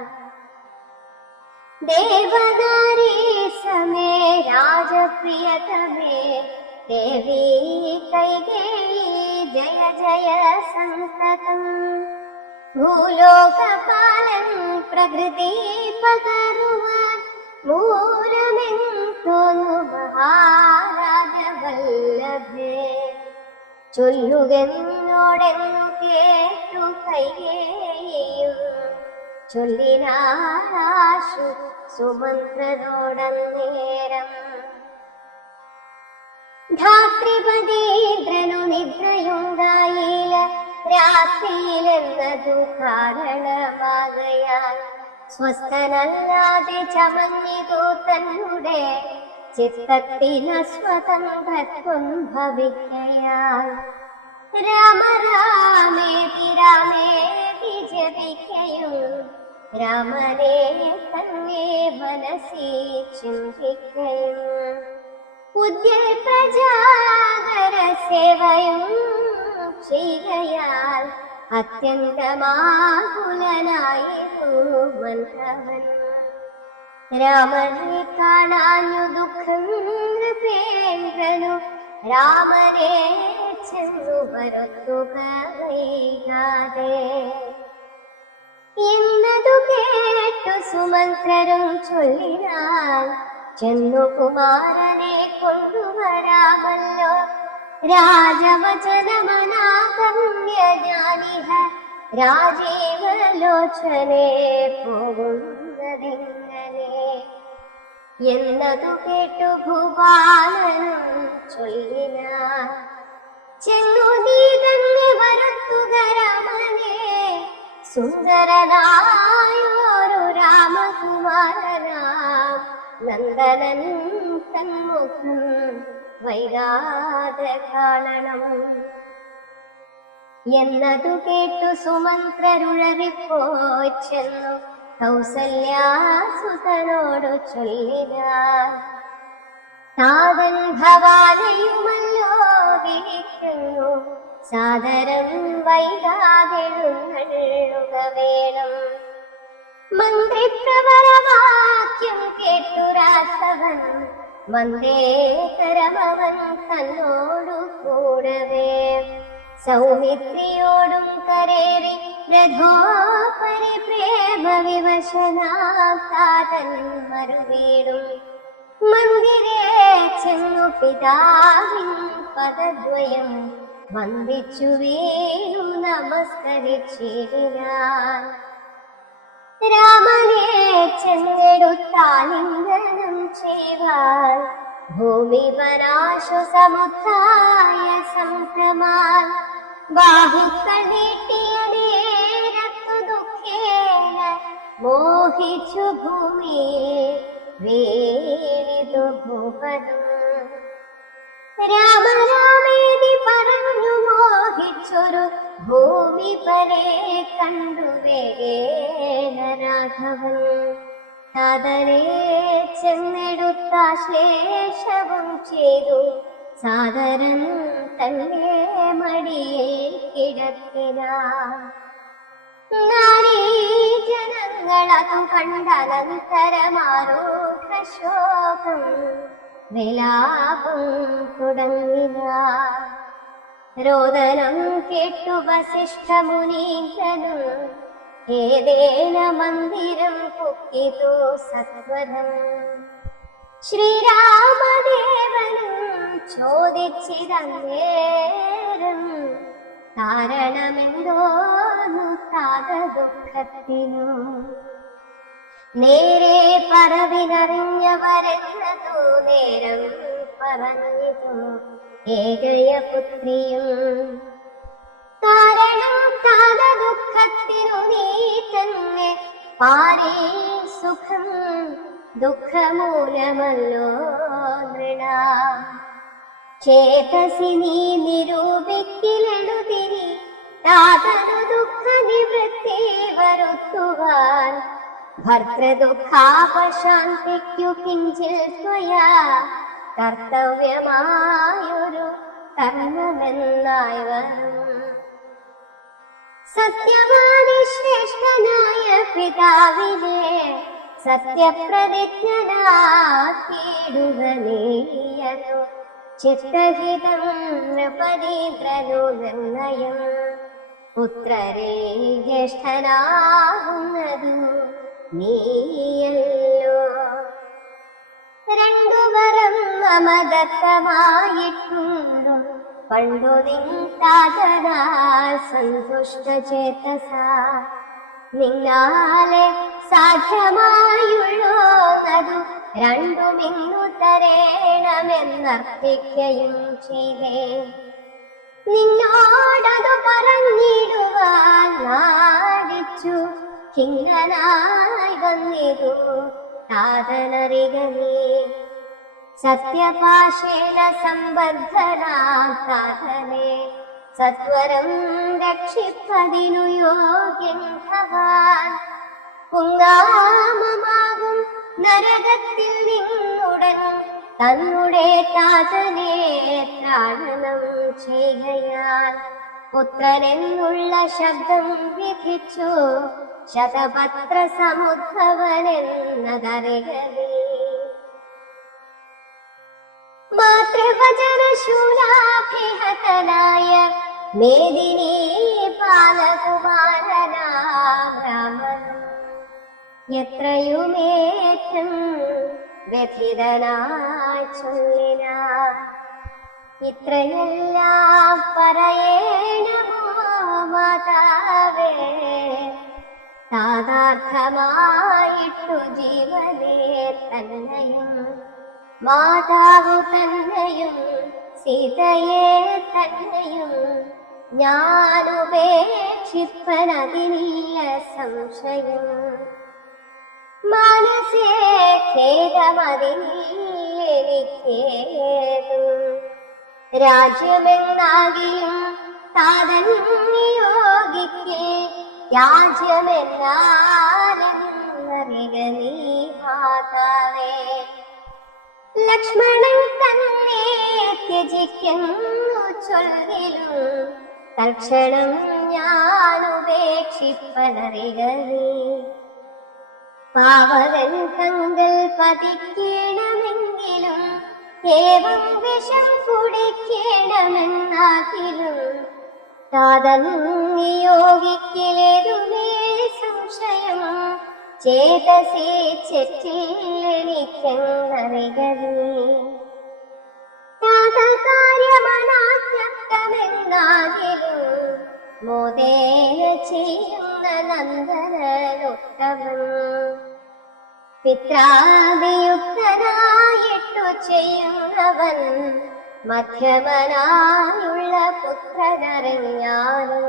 ദേവനാരീ സമേ രാജപ്രിയതമേ ദേവി കൈകേയി ജയ ജയ സന്തതം ഭൂലോകപാലൻ പ്രകൃതി പകരുവാൻ മൂലമെന്തോന്നു മഹാരാജവല്ലഭേ ചൊല്ലുകെന്നോടെന്നു കേട്ടു കൈകേയിയും ചൊല്ലിനാശു സുമന്ത്രരോടന്നേരം ധാത്രിപതീന്ദ്രനു നിദ്രയുണ്ടായില്ല രാത്രിയിലെന്നതു കാരണമാകയാൽ സ്വസ്ഥനല്ലാതെ ചമഞ്ഞിതു തന്നെ ചിത്തത്തിന് സ്വതന്ത്രത്വം ഭവിക്കയാൽ രാമ രാമേതി രാമേതി ജപിക്കയും രാമനെ തന്നെ മനസ്സി ചിന്തിക്കയും ഉദ്യൽ പ്രജാകര സേവയും ചെയ്യയാൽ അത്യന്തമാകുലനായിരുന്നു മന്ത്രവൻ രാമനെ കാണാഞ്ഞു ദുഃഖം നൃപേന്ദ്രനു രാമനെ ചെന്നു വരുത്തുക വൈകാതെ എന്നതു കേട്ടു സുമന്ത്രരും ചൊല്ലിനാൻ ചെന്നു കുമാരനെ കൊണ്ടുവരാമല്ലോ രാജവചനമനാകമ്യജാനിഹ രാജീവലോചനെ പോകുന്നതെങ്ങനെ എന്നതു കേട്ടു ഭൂപാലനും ചൊല്ലിനാൻ ചെന്നു നീ തന്നെ വരുത്തുക രാമനെ സുന്ദരനായൊരു രാമകുമാരനാം നന്ദനൻ തന്മുഖം വൈകാതെ കാണണം എന്നതു കേട്ടു സുമന്ത്രരുഴറിപ്പോയി ചെന്നു കൗസല്യാസുതനോടു ചൊല്ലിനാൻ താതൻ ഭവാനയുമല്ലോ വിളിക്കുന്നു സാദരം വൈകാതെഴുന്നള്ളുക വേണം മന്ത്രിപ്രവരവാക്യം കേട്ടു രാഘവൻ മന്ദേതരമവൻ തന്നോടു കൂടവേ സൗമിത്രിയോടും കരേറി രഥോപരി പ്രേമ വിവശനാതൻ മറുവീടും മന്ദിരേ ചെന്നു പിതാവിൻ പദദ്വയം വന്ദിച്ചു വീണു നമസ്കരിച്ചിടിനാൻ രാമനെ ചെന്നെടുത്താലിംഗനം ചെയ്വാൻ ഭൂമി വനാശു സമുദ്രായ സംക്രമാൻ ബാഹുക്കൾ നീട്ടിയ നേരത്തു ദുഃഖേന മോഹിച്ചു ഭൂമിയെ വീണിതു ഭൂപനും. രാമരാമേതി പറഞ്ഞു മോഹിച്ചൊരു ഭൂമി പരേ കണ്ടു വേഗേന രാഘവൻ. സാദരേ ചെന്നെടുത്താശ്ലേഷവും ചെയ്തു സാദരൻ തന്നെ മടിയിൽ കിടത്തിനാൻ. നാരീജനങ്ങളതു കണ്ടനന്തരമാരോഷശോകം വിലാപം തുടങ്ങിനാൻ. രോദനം കേട്ടു വസിഷ്ഠമുനീന്ദ്രനും ഏതേന മന്ദിരം പൊക്കിതു സത്വരം. ശ്രീരാമദേവനും ചോദിച്ചിരന്നേരം കാരണമെന്തോന്നു താത ദുഃഖത്തിനു. നേരെ പറവിനറിഞ്ഞവരെന്നതു നേരം പറഞ്ഞിതു ഏകയ പുത്രിയും. കാരണം താത ദുഃഖത്തിനു നീ തന്നെ പാരീ സുഖം ദുഃഖമൂലമല്ലോ നൃണ. ചേതസി നീ നിരൂപിക്കിലെഴുതിരി താതനു ദുഃഖ നിവൃത്തി വരുത്തുവാൻ. ഭർത്തൃദുഃഖാപശാന്തിക്കു കിഞ്ചിൽ ത്വയാ കർത്തവ്യമായൊരു കർമ്മമെന്നായി വരും. സത്യവാദി ശ്രേഷ്ഠനായ പിതാവിനെ സത്യപ്രതിജ്ഞനാക്കിയിടുക നീയതു ചിത്തഹിതം നൃപരീന്ദ്രനു നിർണയം. പുത്രരെ ജ്യേഷ്ഠനാകുന്നതു നീയല്ലോ. രണ്ടുവരം മമദത്തമായിട്ടുണ്ടു പണ്ടു നിൻ താതനാൽ സന്തുഷ്ട ചേതസ. നിന്നാലെ സാധ്യമായുള്ളോന്നതു രണ്ടുമിന്നു തരേണമെന്നർത്ഥിക്കയും ചെയ്തേ. നിന്നോടതു പറഞ്ഞിടുവാൻ നാടിച്ചു കിങ്കനായി വന്നിതു താതനറിക നീ. സത്യപാശേന സമ്പദ്ധനാം താതനെ സത്വരം രക്ഷിപ്പതിനു യോഗ്യൻ ഭവാൻ. പുങ്കാമമാകും നരകത്തിൽ നിന്നുടൻ തന്നുടെ താതനെ ത്രാടനം ചെയ്യുകയാൽ പുത്രനെന്നുള്ള ശബ്ദം വിധിച്ചു ശതപത്ര സമുദ്ഭവനെന്നതറികവേ. മാതൃവചനശൂലാഭിഹതനായ മേദിനീ പാലകുമാരനാം രാമനും എത്രയുമേറ്റം വ്യഥിതനായി ചൊല്ലിനാൻ. ഇത്രയെല്ലാം പറയേണമോ മാതാവേ, താതാർത്ഥമായിട്ടു ജീവനെ തന്നെയും മാതാവു തന്നെയും സീതയെ തന്നെയും ഞാനുപേക്ഷിപ്പനതിനില്ല സംശയം. മനസ്സേ ഖേദമതിനില്ലേനിക്കേതു. രാജ്യമെന്നാകിയും താതൻ നിയോഗിക്കേ രാജ്യമെന്നാലെന്നറിക നീ മാതാവേ. ലക്ഷ്മണൻ തന്നെ ത്യജിക്കുന്നു ചൊല്ലിലും തൽക്ഷണം ഞാനുപേക്ഷിപ്പനറിക നീ. പാവകൻ തങ്ങൾ പതിക്കണമെങ്കിലും ഏവം വിഷം കുടിക്കണമെന്നാകിലും താതൻ നിയോഗിക്കിലേതുമേ സംശയം. ചേതസി ചെറ്റില്ലെനിക്കെന്നറിക നീ. താതകാര്യമനാത്യക്തമെന്നാകിലും മോദേന ചെയ്യുന്ന നന്ദനനുത്തമൻ. പിത്രാദിയുക്തനായിട്ടു ചെയ്യുന്നവൻ മധ്യമനായുള്ള പുത്രനറിഞ്ഞാലും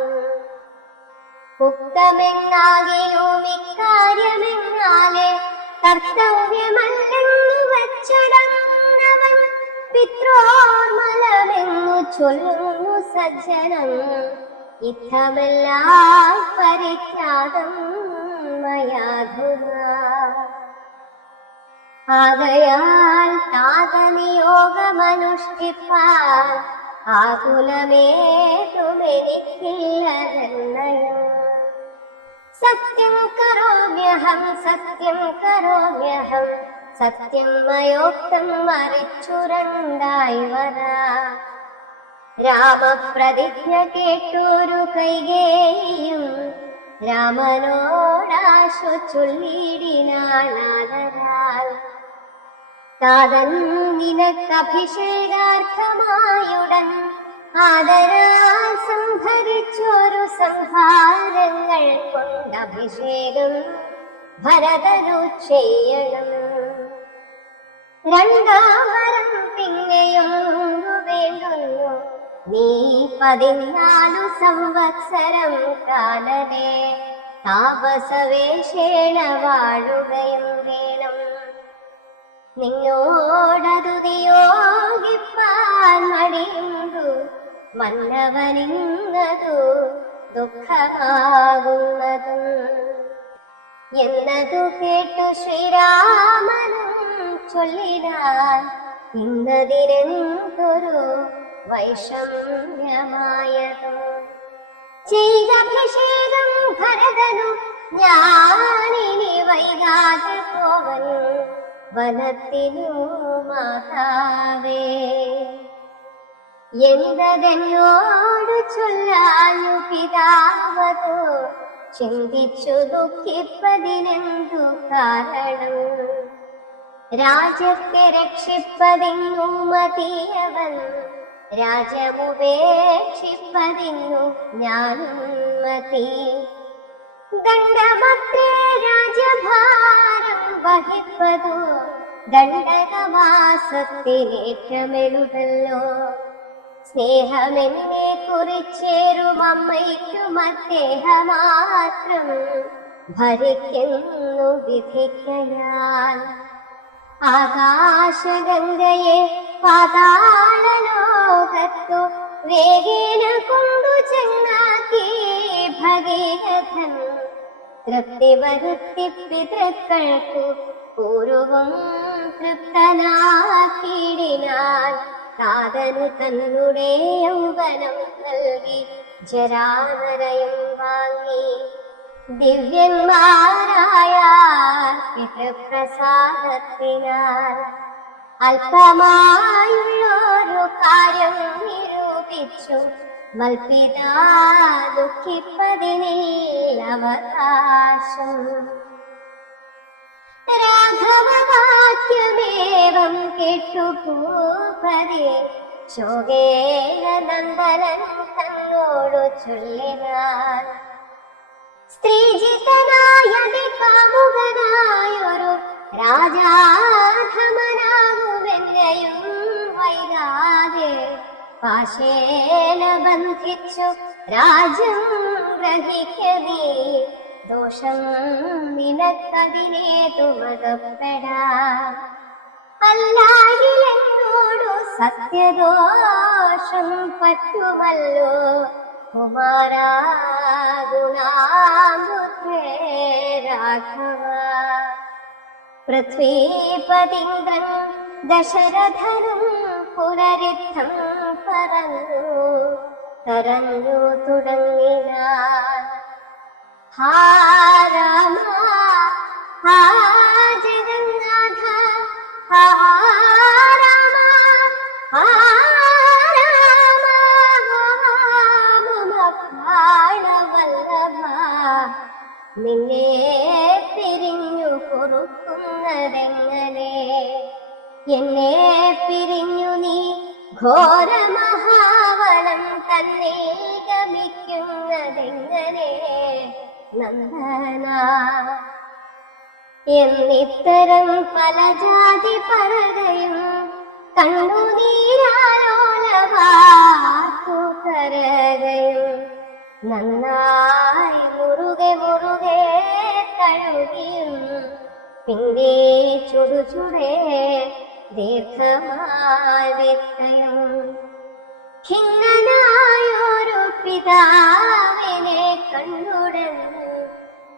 ഉക്തമെന്നാകിലും ഇക്കാര്യമെന്നാലെ കർത്തവ്യമല്ലെന്നു വച്ചടങ്ങവൻ പിത്രോർമലമെന്നു ചൊല്ലുന്നു സജ്ജനം ഇത്തമെല്ലാം പരിത്യാഗം മയാധുനാ ആകയാൽ താതനിയോഗമനുഷ്ഠിപ്പാൻ ആകുലമേതുമെനിക്കില്ല നിർണയം സത്യം കരോമ്യഹം സത്യം കരോമ്യഹം സത്യം മയോക്തം മറിച്ചുരണ്ടായി വരാ രാമപ്രതിജ്ഞ കേട്ടൊരു കൈകേയും രാമനോടാശു ചൊല്ലിടിനാളാദരാൽ താതൻ നിനക്കഭിഷേകാർത്ഥമായുടൻ ആദരാൽ സംഭരിച്ചൊരു സംഹാരങ്ങൾ കൊണ്ടഭിഷേകം ഭരതനു ചെയ്യണം രണ്ടാം വരം പിന്നെയും വേണ്ടുന്നു നീ 14 സംവത്സരം കാലനെ താപസവേഷേണ വാഴുകയും വേണം നിന്നോടതു നിയോഗിപ്പാൻ മടിയുണ്ടു മന്നവനിന്നതു ദുഃഖമാകുന്നതും എന്നതു കേട്ടു ശ്രീരാമനും ചൊല്ലിനാൻ ഇന്നതിനെന്തൊരു വൈഷമ്യമായതും ചെയ്തഭിഷേകം ഭരതനു ഞാനിനി വൈകാതെ പോവൻ വനത്തിനു മാതാവേ എന്നതെന്നോട് ചൊല്ലാനു പിതാവതോ ചിന്തിച്ചു ദുഃഖിപ്പതിനെന്തു കാരണം രാജ്യത്തെ രക്ഷിപ്പതിന്നു മതിയവൻ രാജമുപേക്ഷിപ്പതിന്നു ഞാനും മതി ദണ്ഡമത്രേ രാജ്യഭാരം വഹിപ്പതു ദണ്ഡകമാസത്തിനേറ്റമെഴുതല്ലോ സ്നേഹമെന്നെ കുറിച്ചേരും അമ്മയ്ക്കും അദ്ദേഹമാത്രം ഭരിക്കുന്നു വിധിക്കയാൽ ആകാശഗംഗയെ പാതാളലോകത്തു വേഗേന കൊണ്ടു ചെന്നാക്കി ഭഗീരഥൻ തൃപ്തി വരുത്തി പിതൃക്കൾക്കു പൂർവം തൃപ്തനാക്കിയിടിനാൽ താതനു തന്നുടെ യൗവനം നൽകി ജരാനരയും വാങ്ങി ദിവ്യന്മാരായ പിതൃപ്രസാദത്തിനാൽ അല്പമായുള്ളൊരു കാര്യം നിരൂപിച്ചു മൽപിതാ ദുഃഖിപ്പതിനിൽ അവകാശം രാഘവവാക്യമേവം കേട്ടു ഭൂപതി ശോകേന നന്ദനൻ തന്നോടു ചൊല്ലിനാൻ സ്ത്രീജിതനായതി കാമുകനായൊരു രാജാധമനാകുമെന്നെയും വൈകാതെ പാശേന ബന്ധിച്ചു രാജ്യം ഗ്രഹിക്കനീ ദോഷം നിനക്കതിനേതു മകപ്പെടാം അല്ലാകിലെന്നോടു സത്യദോഷം പറ്റുമല്ലോ കുമാരാ ഗുണാംബുദ്ധേ രാഘവ പൃഥ്വീപതീന്ദ്രൻ ദശരഥനും പുനരിത്തം കരഞ്ഞു തുടങ്ങിനാൻ ഹാ രാമ ഹാ ജഗന്നാഥ ഹാ രാമ ഹാ രാമ മമ പ്രാണവല്ലഭ നിന്നെ പിരിഞ്ഞു പൊറുക്കുന്നതെങ്ങനെ എന്നെ പിരിഞ്ഞു നീ ഘോരമഹാവനം തന്നെ ഗമിക്കുന്നതെങ്ങനെ നന്ദന എന്നിത്തരം പല ജാതി പറയുകയും കണ്ണുനീരാലോലവാർത്തു കരകയും നന്നായി മുറുകെ മുറുകെ തഴുകിയും പിന്നെ ചുടുചുടേ ദീർഘമായി വ്യക്തയും ഖിന്നനായൊരു പിതാവിനെ കണ്ണുടൻ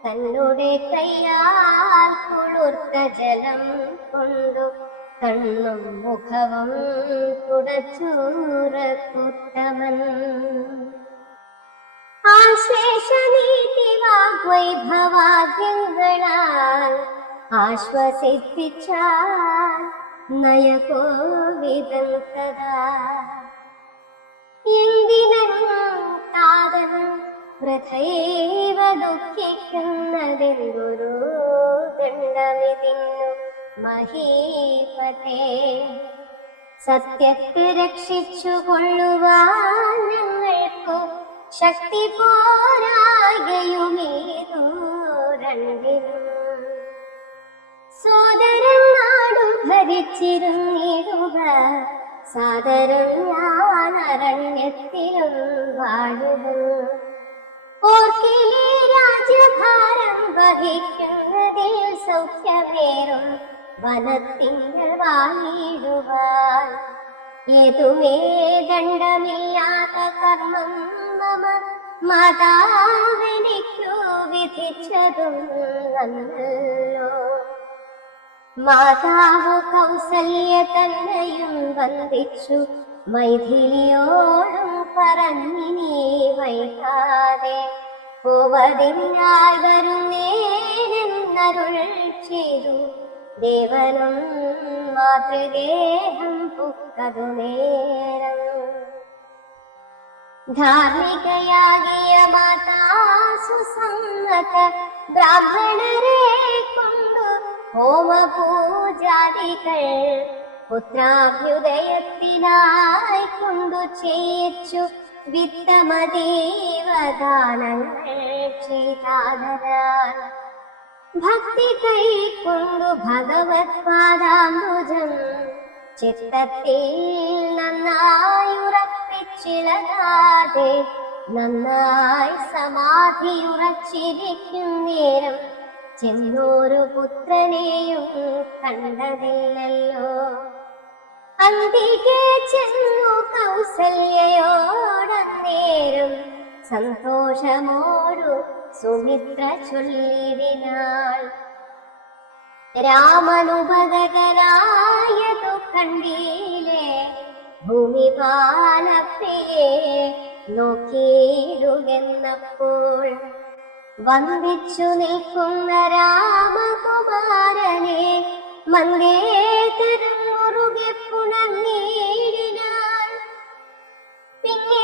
തന്നുടെ കയ്യാൽ കുളിർത്ത ജലം കൊണ്ടു കണ്ണും മുഖവും തുടച്ചൂറക്കുത്തമൻ ആശ്ലേഷനീതി വാഗ്വൈഭവാദ്യങ്ങളാൽ ആശ്വസിപ്പിച്ചാൽ നയകോവിദം തഥാ എന്തിനും താതൻ വൃഥൈവ ദുഃഖിക്കുന്നതെന്തൊരു ദണ്ഡമിതിന്നു മഹീപതേ സത്യത്തെ രക്ഷിച്ചു കൊള്ളുവാൻ ഞങ്ങൾക്കു ശക്തി പോരാകയുമേതോ രണ്ടിനും സോദരൻ നാടു ഭരിച്ചിരുന്നിടുക സാദരം ഞാൻ അരണ്യത്തിലും വാഴുക ഓർക്കിലെ രാജ്യഭാരം വഹിക്കുന്നതിൽ സൗഖ്യമേറും വനത്തിങ്കൽ വാങ്ങിടുവാൻ ഏതുമേ ദണ്ഡമില്ലാത്ത കർമ്മം മമ മാതാവെനിക്കു വിധിച്ചതും നന്നല്ലോ മാതാവ് കൗസല്യ തന്നെയും വന്ദിച്ചു മൈഥിലിയോടും പറഞ്ഞിനി വൈകാതെ പോവതിനായി വരുന്നേരെന്നരുൾ ചെയ്തു ദേവനും മാതൃഗേഹം പുക്കതു നേരം ധാർമ്മികയാകിയ മാതാ സുസമ്മത ബ്രാഹ്മണരെ കൊണ്ടു ഹോമപൂജാദികൾ പുത്രാഭ്യുദയത്തിനായി കൊണ്ടു ചെയ്യിച്ചു വിത്തമദേവദാനങ്ങൾ ചെയ്താദരാൽ ഭക്തി കൈക്കൊണ്ടു ഭഗവത് പാദാംബുജം ചിത്തത്തിൽ നന്നായി ഉറപ്പിച്ചിളകാതെ നന്നായി സമാധി ഉറച്ചിരിക്കും നേരം ചെന്നോരു പുത്രനെയും കണ്ടതില്ലല്ലോ അന്തികെ ചെന്നു കൗസല്യയോടന്നേരം സന്തോഷമോടു സുമിത്ര ചൊല്ലിടിനാൾ രാമനുപകരായതു കണ്ടീലേ ഭൂമിപാലപ്രിയെ നോക്കിയിടുകെന്നപ്പോൾ വന്ദിച്ചു നിൽക്കുന്ന രാമകുമാരനെ മന്ദേതരം മുറുകെ പുണർന്നീടിനാൻ പിന്നെ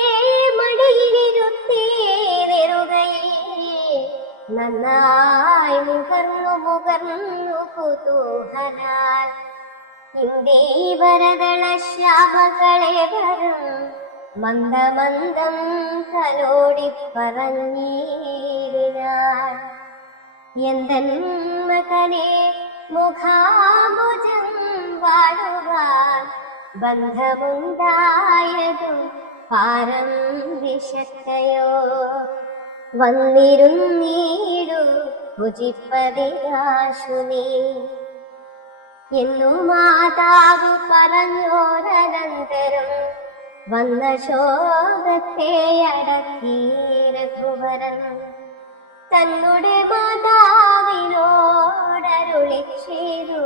മടിയിലിരുത്തി വെറുകയിൽ നന്നായി മുകർന്നു കുതൂഹലാൽ ഇന്ദീവരദള ശ്യാമകളെ വരും മന്ദമന്ദം തലോടി പറഞ്ഞീടിനാൻ എന്തൻ മകനെ മുഖാമുജം വാഴുവാൻ ബന്ധമുണ്ടായതും പാരം വിശക്കയോ വന്നിരുന്നീടു ഭുജിപ്പതിരാശു നീ എന്നു മാതാവ് പറഞ്ഞോരനന്തരം വന്ന ശോകത്തെ അടക്കി രഘുവരൻ തന്നുടെ മാതാവിനോടരുളി ചെയ്തു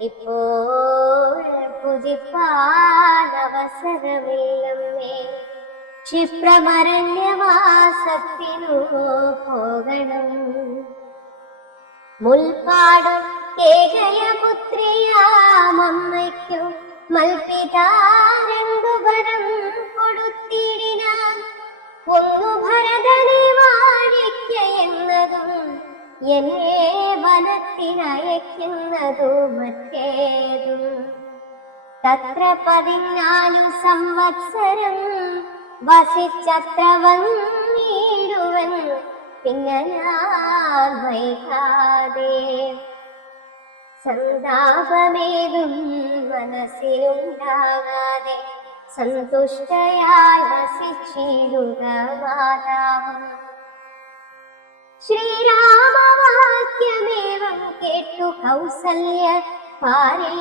ഇപ്പോൾ പൂജിപ്പാൻ അവസരമില്ലമ്മേ ക്ഷിപ്രമരണ്യവാസത്തിനു പോകണം മുൽപ്പാടും ഏകയപുത്രിയാമമ്മയ്ക്കു മൽപിതാരണ്ടു വരം കൊടുത്തിടിനാൻ ഒന്നു ഭരതനെ വാഴിക്ക എന്നതും എന്നെ വനത്തിനയക്കുന്നതു മറ്റേതും തത്ര 14 സംവത്സരം വസിച്ചത്ര വന്നിടുവൻ പിന്നെ ഞാൻ വൈകാതെ സന്താപമേതും മനസ്സിലുണ്ടാകാതെ സന്തുഷ്ടയായി വസിച്ചിടുക മാതാവും. ശ്രീരാമവാക്യമേവം കേട്ടു കൗസല്യ പാരിൽ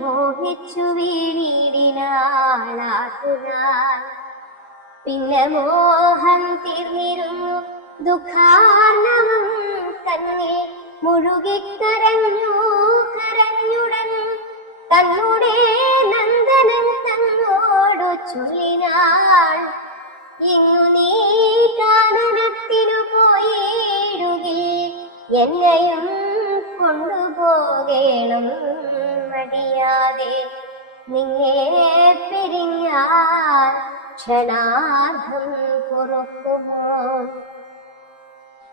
മോഹിച്ചു വീണിടിനാളാകുനാൾ. പിന്നെ മോഹം തീർന്നിരുന്നു ദുഃഖാർണവം തന്നെ മുഴുകിക്കരഞ്ഞു കരഞ്ഞുടൻ തന്നുടെ നന്ദനൻ തന്നോടു ചൊല്ലിനാൾ. ഇന്നു നീ കാനനത്തിനു പോയിടുകിൽ എന്നെയും കൊണ്ടുപോകേണം മടിയാതെ. നിന്നെ പിരിഞ്ഞാൽ ക്ഷണാർദ്ധം പൊറുക്കുമോ?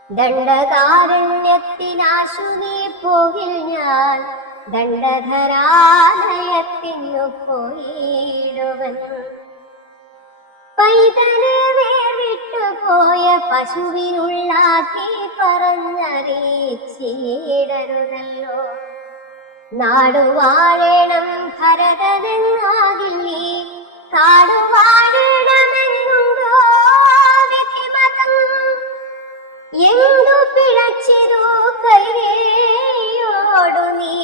ദണ്ഡകാരണ്യത്തിനാശു നീ പോകിൽ ഞാൻ ദണ്ഡധരാലയത്തിനു പോയിടുവൻ. പൈതല് വേർവിട്ടു പോയ പശുവിനുള്ളാക്കി പറഞ്ഞറിയിച്ചിടരുതല്ലോ. നാടുവാഴണം ഭരതനെന്നാകില്ലേ കാടുവാഴണമെന്നുണ്ടോ വിധിമതം? എന്തു പിഴച്ചിതു കൈരേയോടു നീ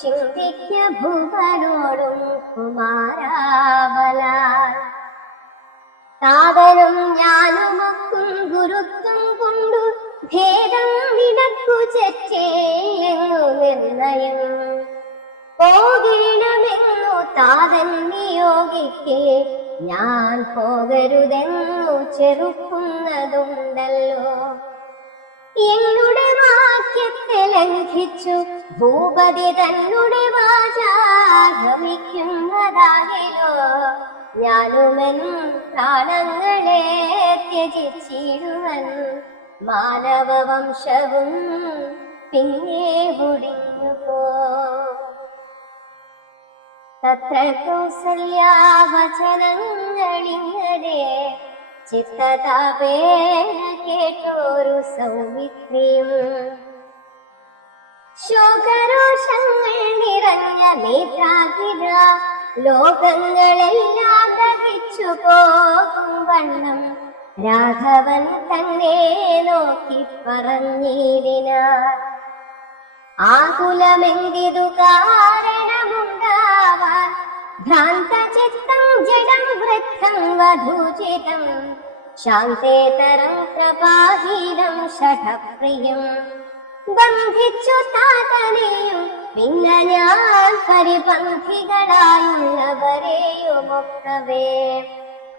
ചിന്തിക്ക ഭൂപനോടും കുമാരാബലാൽ. താതനും ഞാനുമൊക്കും ഗുരുത്വം കൊണ്ടു ഭേദം നിനക്കു ചെറ്റേയെന്നു നിർണയം. പോകണമെന്നു താതൻ നിയോഗിക്കേ ഞാൻ പോകരുതെന്നു ചെറുക്കുന്നതുണ്ടല്ലോ. എന്നുടെ വാക്യത്തെ ലംഘിച്ചു ഭൂപതി തന്നുടെ വാചാഗമിക്കുന്നതാകിലോ ഞാനുമെൻ പ്രാണങ്ങളെ ത്യജിച്ചിടുവൻ. മാനവവംശവും പിന്നെ ഒടിഞ്ഞു പോ. തത്ര കൗസല്യാവചനങ്ങളിങ്ങനെ ചിത്തതാപേന കേട്ടോരു സൗമിത്രിയും. ശോകരോഷങ്ങൾ നിറഞ്ഞ നേത്രാകിര ലോകങ്ങളെല്ലാം ദഹിച്ചു പോകും വണ്ണം രാഘവൻ തന്നെ നോക്കി പറഞ്ഞിടിനാർ. ആകുലമെന്തിതു കാരണമുണ്ടാവാൻ ഭ്രാന്തചിത്തം ജഡം വൃദ്ധം വധൂചിതം ശാന്തേതരം പ്രപാഹീനം ഷഠപ്രിയം. ബന്ധിച്ചു താതനെയും പിന്നെ ഞാൻ പരിപന്ധികളായുള്ളവരെയുമൊക്കവേ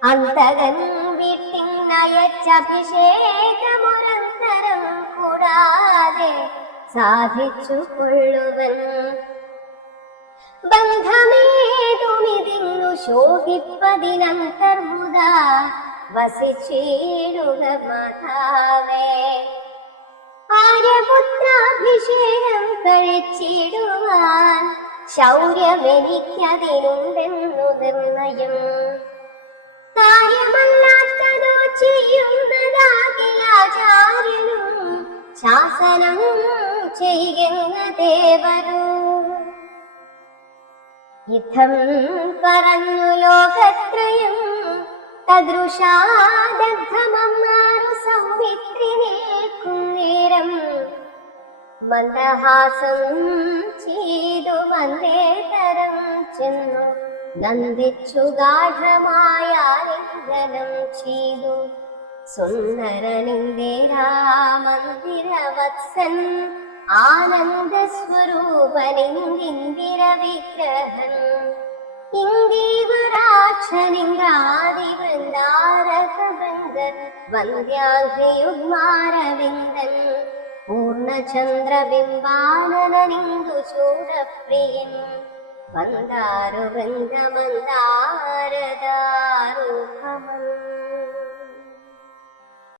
അന്തകൻ വീട്ടിനയച്ചഭിഷേകമൊരന്തരം കൂടാതെ സാധിച്ചു കൊള്ളുവൻ. ബന്ധമേതുമിതിന്നു ശോഭിപ്പതിനന്തർമുത വസിച്ചിടുക മാതാവേ. ആര്യപുത്രാഭിഷേകം കഴിച്ചിടുവാൻ ശൗര്യമെനിക്കതിനുണ്ടെന്നു നിർണയം. കാര്യമല്ലാത്തതോ ചെയ്യുന്നതാകിലാചാര്യനും ശാസനം ചെയ്യുന്ന ദേവരു. ഇത്തം പറഞ്ഞു ലോകത്രയം തദൃശാദഗ്ധമമ്മാരു സൗമിത്രി നിൽക്കും നേരം മന്ദഹാസം ചെയ്തു വന്ദേതരം ചെന്നു നന്ദിച്ചു ഗാഠമായ ലിംഗനം ചെയ്തു. സുന്ദരനിന്ദിരാമന്ദിരവത്സൻ ആനന്ദ സ്വരൂപനിന്ദിര വിഗ്രഹൻ ഇംഗീവരാക്ഷനിംഗാദിവൃന്ദാരകവൃന്ദൻ വന്ദ്യാഘ്രിയുഗ്മാരവിന്ദൻ പൂർണ്ണചന്ദ്രബിംബാനനനിന്ദുചൂടപ്രിയൻ മന്ദാരുവൃന്ദമന്ദാരദാ.